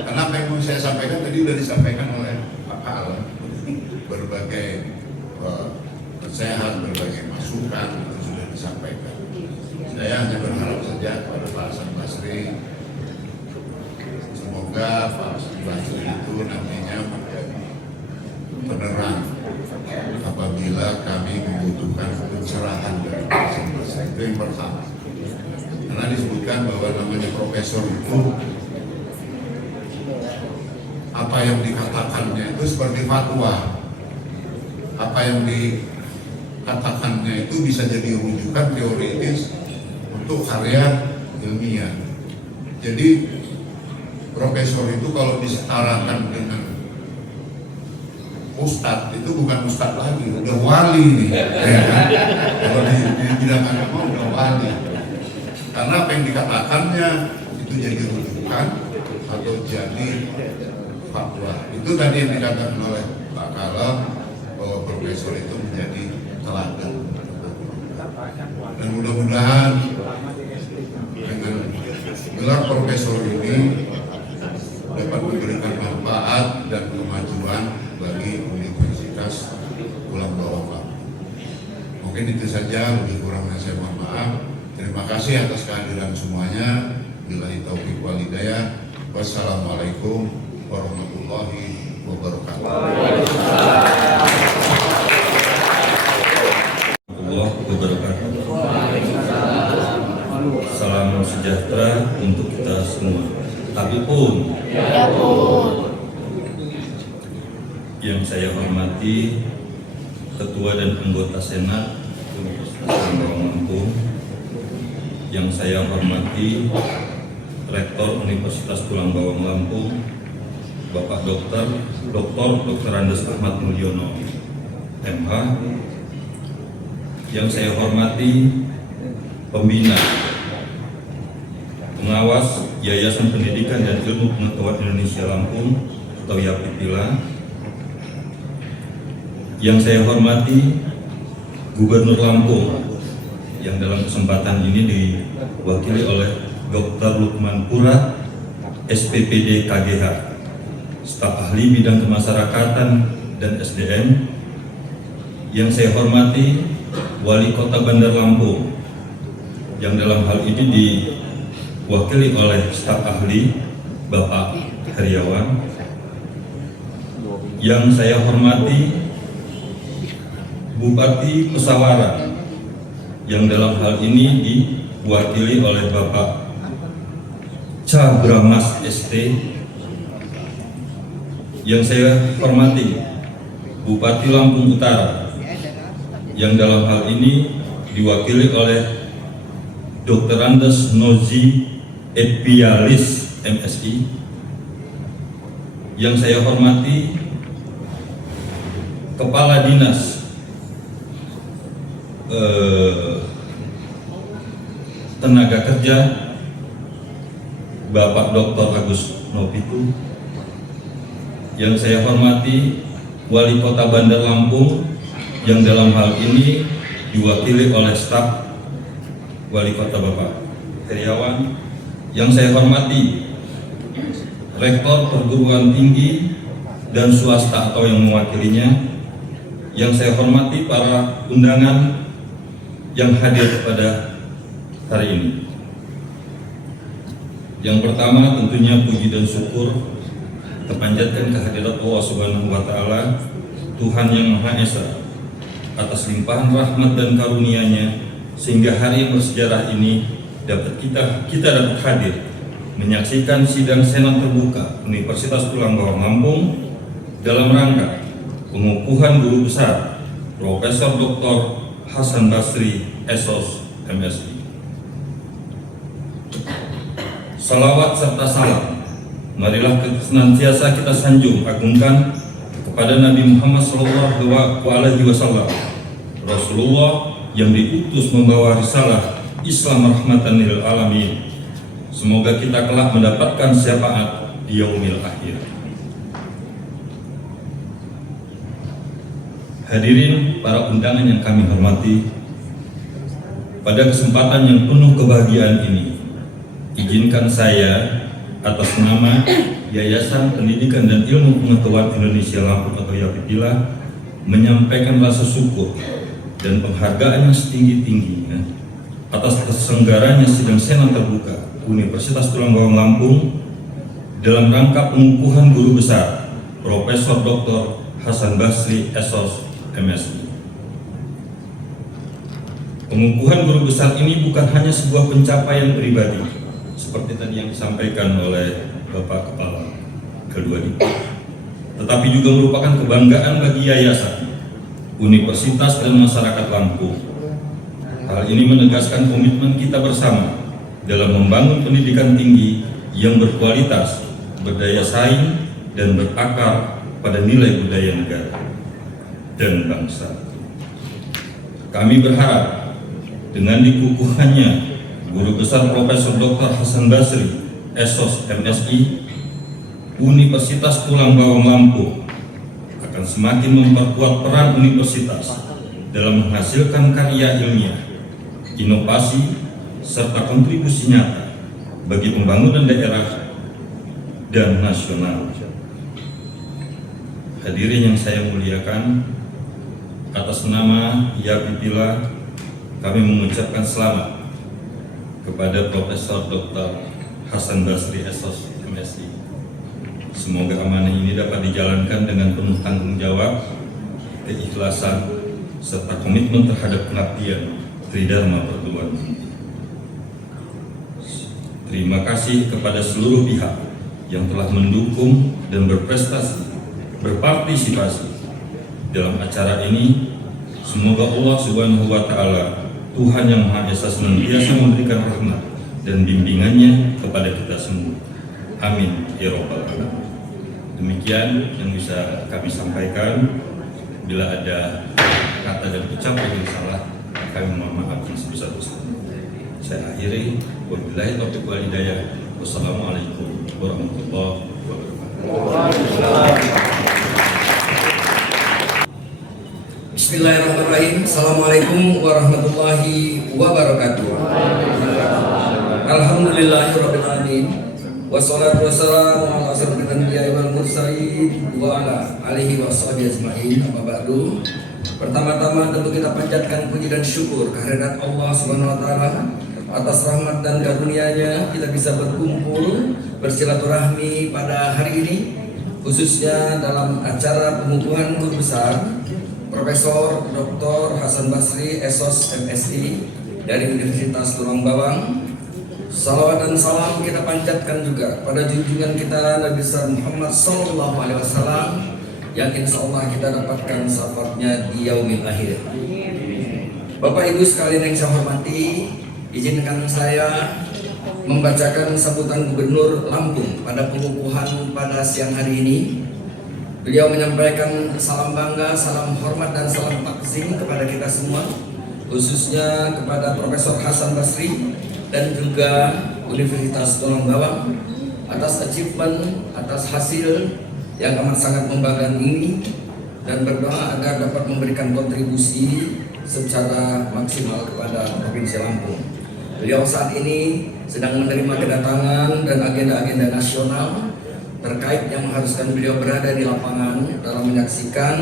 Karena apa yang mau saya sampaikan tadi sudah disampaikan oleh Pak Al. Berbagai nasihat, berbagai masukan itu sudah disampaikan. Saya hanya berharap saja kepada Pak Hasan Basri, semoga Pak Hasan Basri itu nantinya menjadi penerang apabila kami membutuhkan pencerahan dari Pak Hasan Basri. Itu yang pertama. Karena disebutkan bahwa namanya profesor itu apa yang dikatakannya itu seperti fatwa. Apa yang dikatakannya itu bisa jadi rujukan teoritis untuk karya ilmiah. Jadi profesor itu kalau disetarakan dengan ustadz itu bukan ustadz lagi, udah wali nih, ya kan? Kalau di bidang agama udah wali. Karena apa yang dikatakannya itu jadi rujukan atau jadi fatwa. Itu tadi yang dikatakan oleh Pak Kalem bahwa profesor itu menjadi teladan. Dan mudah-mudahan dengan gelar profesor ini dapat memberikan manfaat dan kemajuan bagi Universitas Tulang Bawang Lampung. Mungkin itu saja, lebih kurangnya saya mohon maaf. Terima kasih atas kehadiran semuanya. Billahi taufiq wal hidayah. Wassalamualaikum warahmatullahi wabarakatuh. Salam sejahtera untuk kita semua. Tapi pun yang saya hormati Ketua dan anggota Senat Universitas Tulang Bawang Lampung, yang saya hormati Rektor Universitas Tulang Bawang Lampung, Bapak Dr. Andes Ahmad Mulyono, MH, yang saya hormati pembina, pengawas Yayasan Pendidikan dan Ilmu Pengetahuan Indonesia Lampung atau YAPIPILA, yang saya hormati Gubernur Lampung, yang dalam kesempatan ini diwakili oleh Dr. Lukman Pura, SPPD KGH, staf ahli bidang kemasyarakatan dan SDM, yang saya hormati Wali Kota Bandar Lampung, yang dalam hal ini diwakili oleh staf ahli Bapak Heriawan, yang saya hormati Bupati Pesawaran, yang dalam hal ini diwakili oleh Bapak Cabramas ST, yang saya hormati Bupati Lampung Utara, yang dalam hal ini diwakili oleh Dr. Andes Nozi Epialis MSI, yang saya hormati Kepala Dinas Tenaga Kerja Bapak Dr. Agus Nopiku, yang saya hormati Wali Kota Bandar Lampung, yang dalam hal ini diwakili oleh staf Wali Kota Bapak Heriawan, yang saya hormati Rektor Perguruan Tinggi dan swasta atau yang mewakilinya, yang saya hormati para undangan yang hadir pada hari ini. Yang pertama tentunya puji dan syukur terpanjatkan kehadirat Allah Subhanahu wa Ta'ala, Tuhan yang Maha Esa, atas limpahan rahmat dan karunia-Nya sehingga hari yang bersejarah ini dapat kita dapat hadir menyaksikan sidang Senat terbuka Universitas Tulang Bawang Lampung dalam rangka pengukuhan guru besar Profesor Dr. Hasan Basri SOS MSI. Salawat serta salam marilah senantiasa kita sanjung agungkan kepada Nabi Muhammad SAW, Rasulullah yang diutus membawa risalah Islam rahmatan lil alamin. Semoga kita kelak mendapatkan syafaat di yaumil akhir. Hadirin para undangan yang kami hormati, pada kesempatan yang penuh kebahagiaan ini, izinkan saya atas nama Yayasan Pendidikan dan Ilmu Pengetahuan Indonesia Lampung atau YAPIPILA menyampaikan rasa syukur dan penghargaan yang setinggi-tingginya atas terselenggaranya sidang Senat terbuka Universitas Tulang Bawang Lampung dalam rangka pengukuhan guru besar Profesor Dr. Hasan Basri SOS MSI. Pengukuhan guru besar ini bukan hanya sebuah pencapaian pribadi seperti tadi yang disampaikan oleh Bapak Kepala kedua Dikti, tetapi juga merupakan kebanggaan bagi yayasan, universitas dan masyarakat Lampung. Hal ini menegaskan komitmen kita bersama dalam membangun pendidikan tinggi yang berkualitas, berdaya saing, dan berakar pada nilai budaya negara. dan bangsa. Kami berharap dengan dikukuhannya Guru Besar Profesor Dr. Hasan Basri, Esos MSI, Universitas Tulang Bawang Lampung akan semakin memperkuat peran universitas dalam menghasilkan karya ilmiah, inovasi, serta kontribusi nyata bagi pembangunan daerah dan nasional. Hadirin yang saya muliakan, atas nama YAPIPILA kami mengucapkan selamat kepada Profesor Dr. Hasan Basri Esos MSI. Semoga amanah ini dapat dijalankan dengan penuh tanggung jawab, keikhlasan, serta komitmen terhadap pengabdian Tridharma Perguruan Tinggi. Terima kasih kepada seluruh pihak yang telah mendukung dan berpartisipasi dalam acara ini. Semoga Allah Subhanahu wa Ta'ala, Tuhan yang Maha Esa, senantiasa memberikan rahmat dan bimbingannya kepada kita semua. Amin ya rabbal alamin. Demikian yang bisa kami sampaikan. Bila ada kata dan ucapan yang salah, kami mohon maaf sebesar-besarnya. Saya akhiri. Wabillahi taufiq wal hidayah. Wassalamualaikum warahmatullahi wabarakatuh. Bismillahirrahmanirrahim. Assalamualaikum warahmatullahi wabarakatuh. Alhamdulillahirabbil alamin. Wassalatu wassalamu ala asyrofil anbiya'i wal mursalin wa ala alihi washabihi ajmain. Amma ba'du. Pertama-tama tentu kita panjatkan puji dan syukur kehadirat Allah Subhanahu wa taala atas rahmat dan karunia-Nya kita bisa berkumpul bersilaturahmi pada hari ini, khususnya dalam acara pengukuhan Guru Besar Profesor Dr. Hasan Basri Esos MSI dari Universitas Tulang Bawang. Salawat dan salam kita panjatkan juga pada junjungan kita Nabi besar Muhammad Sallallahu Alaihi Wasallam yang insya Allah kita dapatkan syafaatnya di yaumil akhir. Bapak Ibu sekalian yang saya hormati, izinkan saya membacakan sambutan Gubernur Lampung pada pengukuhan pada siang hari ini. Beliau menyampaikan salam bangga, salam hormat dan salam takzim kepada kita semua, khususnya kepada Profesor Hasan Basri dan juga Universitas Tulang Bawang atas achievement, atas hasil yang amat sangat membanggakan ini, dan berdoa agar dapat memberikan kontribusi secara maksimal kepada Provinsi Lampung. Beliau saat ini sedang menerima kedatangan dan agenda-agenda nasional terkait yang mengharuskan beliau berada di lapangan dalam menyaksikan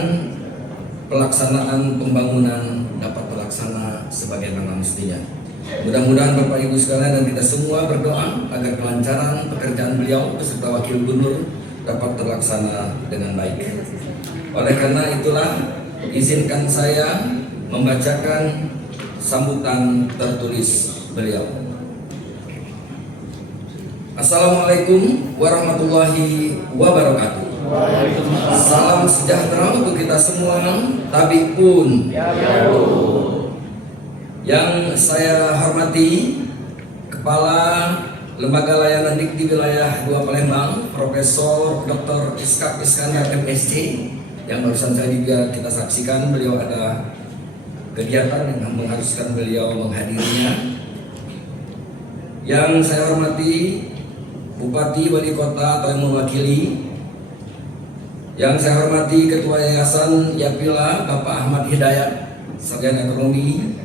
pelaksanaan pembangunan dapat terlaksana sebagaimana mestinya. Mudah-mudahan Bapak Ibu sekalian dan kita semua berdoa agar kelancaran pekerjaan beliau beserta Wakil Gubernur dapat terlaksana dengan baik. Oleh karena itulah, izinkan saya membacakan sambutan tertulis beliau. Assalamualaikum warahmatullahi wabarakatuh. Salam sejahtera untuk kita semua. Tabi'un. Yang saya hormati Kepala Lembaga Layanan Dikti Wilayah 2 Palembang, Profesor Dr. Iskak Iskandar MSc, yang barusan saya juga kita saksikan beliau ada kegiatan yang mengharuskan beliau menghadirinya. Yang saya hormati Bupati Wali Kota atau yang mewakili. Yang saya hormati Ketua Yayasan YAPILA Bapak Ahmad Hidayat, Sarjana Ekonomi.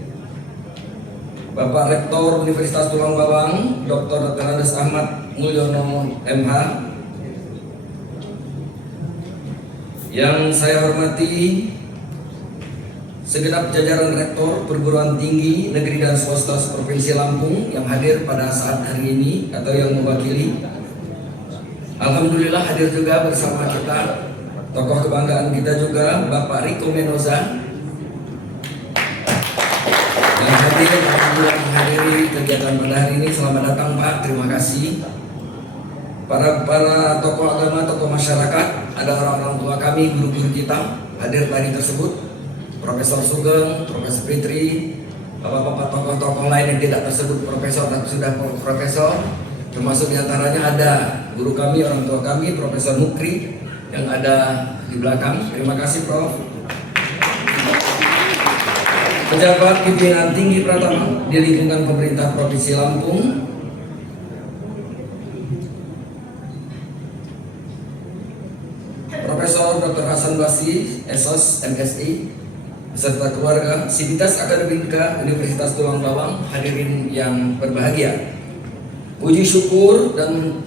Bapak Rektor Universitas Tulang Bawang Dr. Andes Ahmad Mulyono MH. Yang saya hormati segenap jajaran rektor perguruan tinggi negeri dan swasta Provinsi Lampung yang hadir pada saat hari ini atau yang mewakili. Alhamdulillah hadir juga bersama kita tokoh kebanggaan kita juga Bapak Riko Menoza yang hadir menghadiri kegiatan pada hari ini. Selamat datang Pak, terima kasih. Para tokoh agama, tokoh masyarakat, ada orang-orang tua kami, guru-guru kita hadir tadi tersebut. Profesor Sugeng, Profesor Fitri, bapak-bapak tokoh-tokoh lain yang tidak tersebut profesor tapi sudah profesor, termasuk diantaranya ada guru kami, orang tua kami, Profesor Mukri yang ada di belakang. Terima kasih Prof. pejabat pimpinan tinggi Pratama di lingkungan pemerintah Provinsi Lampung, Profesor Dr. Hasan Basri, SOS, MSI, beserta keluarga, Sivitas Akademika Universitas Tulang Bawang, hadirin yang berbahagia. Puji syukur dan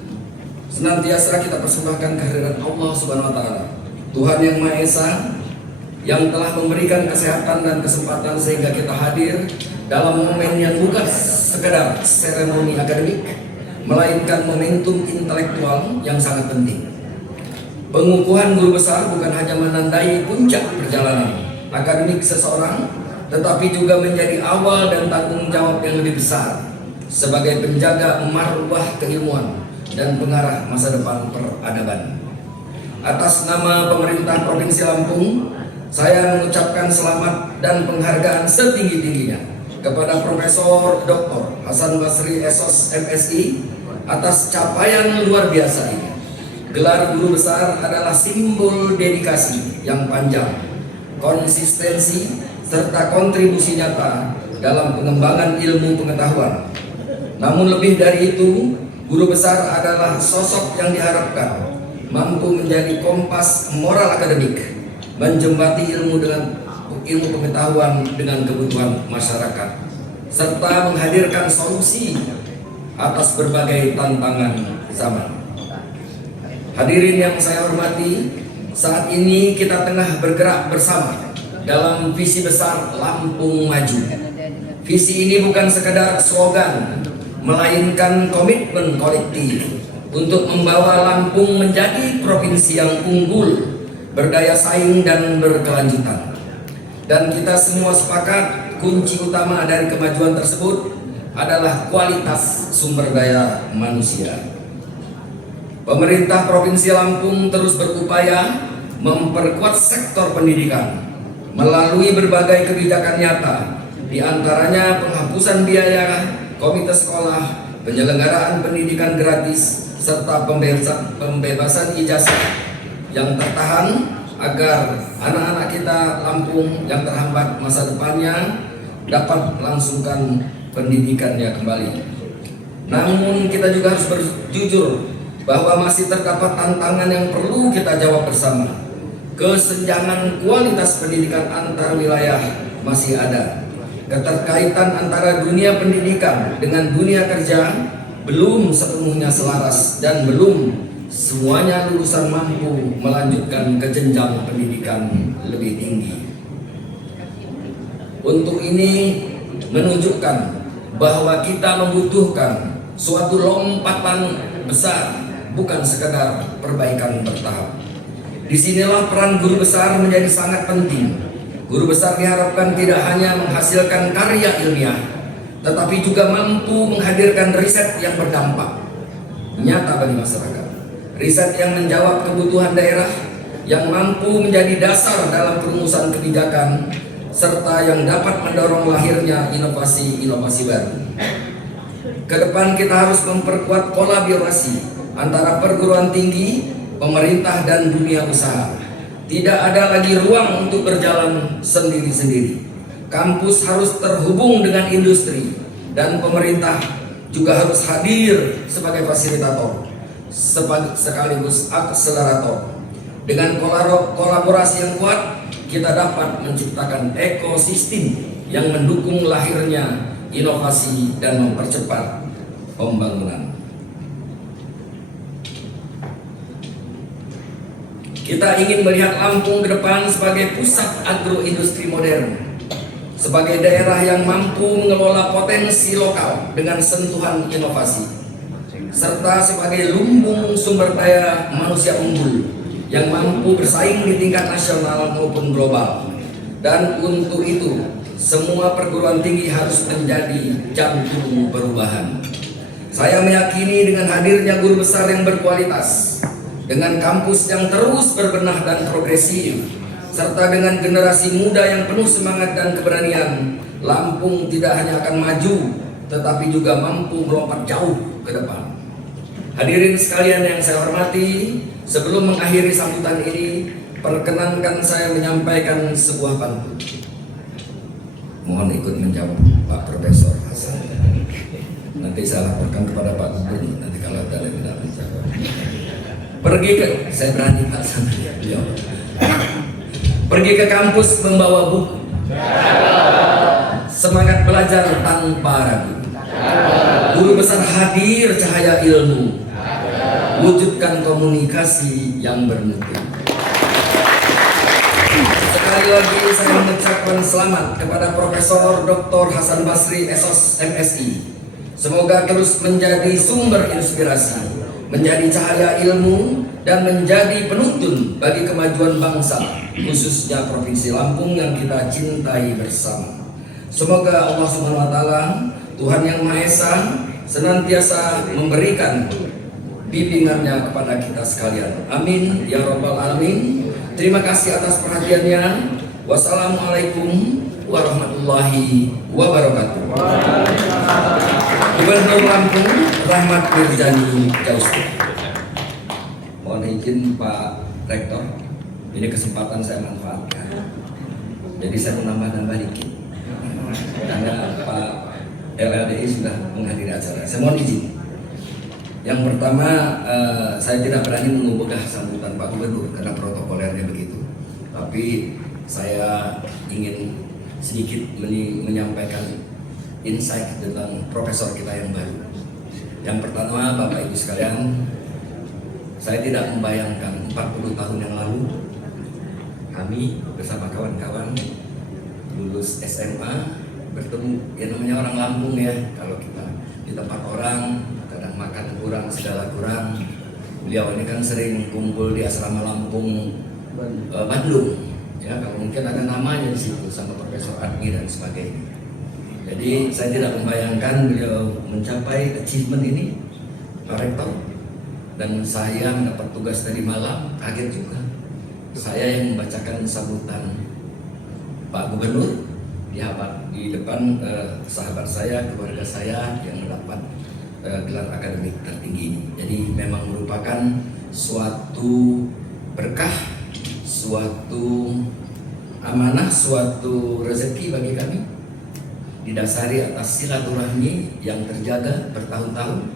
senantiasa kita persembahkan kehadirat Allah Subhanahu wa Ta'ala, Tuhan yang Maha Esa, yang telah memberikan kesehatan dan kesempatan sehingga kita hadir dalam momen yang bukan sekedar seremoni akademik, melainkan momentum intelektual yang sangat penting. Pengukuhan guru besar bukan hanya menandai puncak perjalanan akademik seseorang, tetapi juga menjadi awal dan tanggung jawab yang lebih besar sebagai penjaga marwah keilmuan dan pengarah masa depan peradaban. Atas nama pemerintah Provinsi Lampung, saya mengucapkan selamat dan penghargaan setinggi-tingginya kepada Profesor Dr. Hasan Basri, SOS, MSI atas capaian luar biasa ini. Gelar guru besar adalah simbol dedikasi yang panjang, konsistensi, serta kontribusi nyata dalam pengembangan ilmu pengetahuan. Namun lebih dari itu, guru besar adalah sosok yang diharapkan mampu menjadi kompas moral akademik, menjembati ilmu pengetahuan dengan kebutuhan masyarakat, serta menghadirkan solusi atas berbagai tantangan zaman. Hadirin yang saya hormati, saat ini kita tengah bergerak bersama dalam visi besar Lampung Maju. Visi ini bukan sekedar slogan, melainkan komitmen kolektif untuk membawa Lampung menjadi provinsi yang unggul, berdaya saing dan berkelanjutan. Dan kita semua sepakat kunci utama dari kemajuan tersebut adalah kualitas sumber daya manusia. Pemerintah Provinsi Lampung terus berupaya memperkuat sektor pendidikan melalui berbagai kebijakan nyata, di antaranya penghapusan biaya komite sekolah, penyelenggaraan pendidikan gratis, serta pembebasan ijazah yang tertahan agar anak-anak kita Lampung yang terhambat masa depannya dapat melangsungkan pendidikannya kembali. Namun kita juga harus berjujur bahwa masih terdapat tantangan yang perlu kita jawab bersama. Kesenjangan kualitas pendidikan antar wilayah masih ada. Keterkaitan antara dunia pendidikan dengan dunia kerja belum sepenuhnya selaras dan belum semuanya lulusan mampu melanjutkan ke jenjang pendidikan lebih tinggi. Untuk ini menunjukkan bahwa kita membutuhkan suatu lompatan besar, bukan sekadar perbaikan bertahap. Disinilah peran guru besar menjadi sangat penting. Guru besar diharapkan tidak hanya menghasilkan karya ilmiah, tetapi juga mampu menghadirkan riset yang berdampak nyata bagi masyarakat. Riset yang menjawab kebutuhan daerah, yang mampu menjadi dasar dalam perumusan kebijakan, serta yang dapat mendorong lahirnya inovasi-inovasi baru. Kedepan kita harus memperkuat kolaborasi antara perguruan tinggi, pemerintah, dan dunia usaha. Tidak ada lagi ruang untuk berjalan sendiri-sendiri. Kampus harus terhubung dengan industri, dan pemerintah juga harus hadir sebagai fasilitator, sekaligus akselerator. Dengan kolaborasi yang kuat, kita dapat menciptakan ekosistem yang mendukung lahirnya inovasi dan mempercepat pembangunan. Kita ingin melihat Lampung ke depan sebagai pusat agroindustri modern, sebagai daerah yang mampu mengelola potensi lokal dengan sentuhan inovasi, serta sebagai lumbung sumber daya manusia unggul yang mampu bersaing di tingkat nasional maupun global. Dan untuk itu, semua perguruan tinggi harus menjadi jantung perubahan. Saya meyakini dengan hadirnya guru besar yang berkualitas, dengan kampus yang terus berbenah dan progresif, serta dengan generasi muda yang penuh semangat dan keberanian, Lampung tidak hanya akan maju, tetapi juga mampu melompat jauh ke depan. Hadirin sekalian yang saya hormati, sebelum mengakhiri sambutan ini, perkenankan saya menyampaikan sebuah pantun. Mohon ikut menjawab Pak Profesor Hasan. Nanti saya laporkan kepada Pak Gubernur nanti kalau ada yang tidak menjawab. Pergi ke, saya berani Pak beliau. Pergi ke kampus membawa buku. Semangat belajar tanpa ragu. Guru besar hadir cahaya ilmu. Wujudkan komunikasi yang bermutu. Sekali lagi saya mengucapkan selamat kepada Profesor Dr. Hasan Basri SOS MSI. Semoga terus menjadi sumber inspirasi, menjadi cahaya ilmu, dan menjadi penuntun bagi kemajuan bangsa, khususnya Provinsi Lampung yang kita cintai bersama. Semoga Allah Subhanahu wa Ta'ala, Tuhan Yang Maha Esa, senantiasa memberikan bimbingannya kepada kita sekalian. Amin ya rabbal alamin. Terima kasih atas perhatiannya. Wassalamualaikum warahmatullahi wabarakatuh. Gubernur Lampung Rahmat Mirjani Jausri. Mohon izin Pak Rektor, ini kesempatan saya manfaatkan. Jadi saya menambah dikit karena Pak LLDI sudah menghadiri acara. Saya mohon izin. Yang pertama, saya tidak berani mengubah sambutan Pak Gubernur karena protokolernya begitu. Tapi saya ingin sedikit menyampaikan insight tentang profesor kita yang baru. Yang pertama, Bapak Ibu sekalian, saya tidak membayangkan 40 tahun yang lalu kami bersama kawan-kawan lulus SMA bertemu, ya namanya orang Lampung ya, kalau kita di tempat orang kadang makan kurang, segala kurang. Beliau ini kan sering kumpul di asrama Lampung Bandung, ya kalau mungkin ada namanya di situ sama Profesor Admi dan sebagainya. Jadi saya tidak membayangkan beliau mencapai achievement ini, Pak Rektor. Dan saya mendapat tugas dari malam, kaget juga. Saya yang membacakan sambutan Pak Gubernur di depan sahabat saya, keluarga saya yang mendapat gelar akademik tertinggi ini. Jadi memang merupakan suatu berkah, suatu amanah, suatu rezeki bagi kami, didasari atas silaturahmi yang terjaga bertahun-tahun.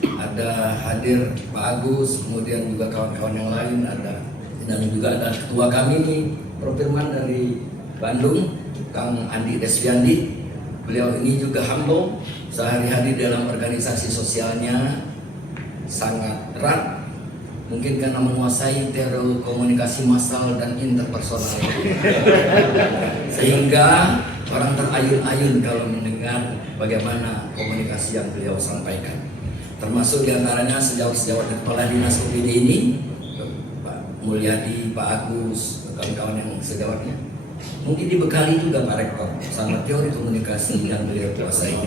Ada hadir Pak Agus, kemudian juga kawan-kawan yang lain ada, dan juga ada ketua kami nih, Prof. Firman dari Bandung, Kang Andi Desviandi. Beliau ini juga humble, sehari-hari dalam organisasi sosialnya sangat erat, mungkin karena menguasai komunikasi massal dan interpersonal, sehingga orang terayun-ayun kalau mendengar bagaimana komunikasi yang beliau sampaikan. Termasuk diantaranya sejawat-sejawat kepala dinas OPD ini, Pak Mulyadi, Pak Agus, kawan-kawan yang sejawatnya. Mungkin dibekali juga Pak Rektor sama teori komunikasi yang beliau kuasai.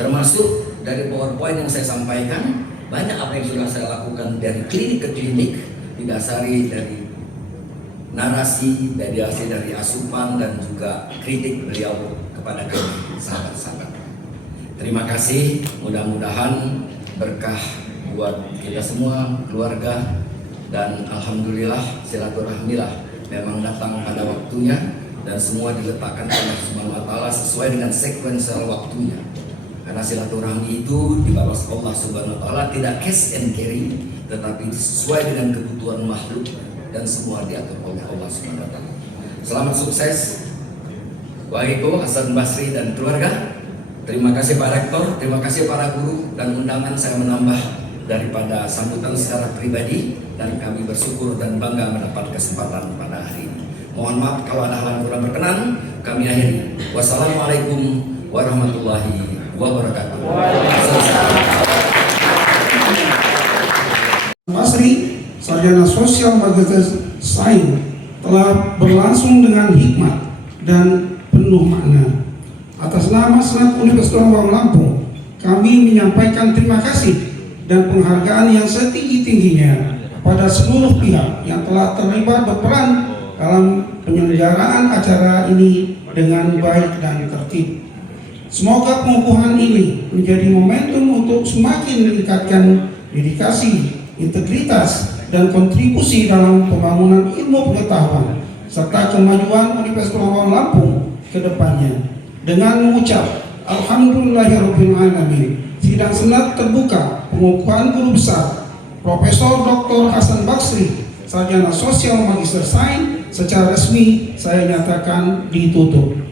Termasuk dari PowerPoint yang saya sampaikan, banyak apa yang sudah saya lakukan dari klinik ke klinik, didasari dari narasi, mediasi dari asupan dan juga kritik beliau kepada kami sahabat-sahabat. Terima kasih, mudah-mudahan berkah buat kita semua, keluarga, dan alhamdulillah silaturahmilah memang datang pada waktunya dan semua diletakkan oleh Subhanahu wa Ta'ala sesuai dengan sekuensial waktunya. Karena silaturahmi itu dibalas Allah Subhanahu wa Ta'ala tidak cash and carry, tetapi sesuai dengan kebutuhan makhluk dan semua diatur oleh Allah Subhanahu wa Ta'ala. Selamat sukses Wahiko Hasan Basri dan keluarga. Terima kasih Pak Rektor, terima kasih para guru dan undangan. Saya menambah daripada sambutan secara pribadi dan kami bersyukur dan bangga mendapat kesempatan pada hari ini. Mohon maaf kalau ada hal yang kurang berkenan, kami akhiri. Wassalamualaikum warahmatullahi wabarakatuh. Basri, sarjana sosial Magister Sains, telah berlangsung dengan hikmat dan penuh makna. Atas nama Senat Universitas Lampung, kami menyampaikan terima kasih dan penghargaan yang setinggi-tingginya kepada seluruh pihak yang telah terlibat berperan dalam penyelenggaraan acara ini dengan baik dan tertib. Semoga pengukuhan ini menjadi momentum untuk semakin meningkatkan dedikasi, integritas, dan kontribusi dalam pembangunan ilmu pengetahuan serta kemajuan Universitas Lampung ke depannya. dengan mengucap Alhamdulillahirrahmanirrahim. Sidang Senat terbuka. Pengukuhan Guru Besar Profesor Dr. Hasan Basri, Sarjana Sosial Magister Sains, secara resmi saya nyatakan ditutup.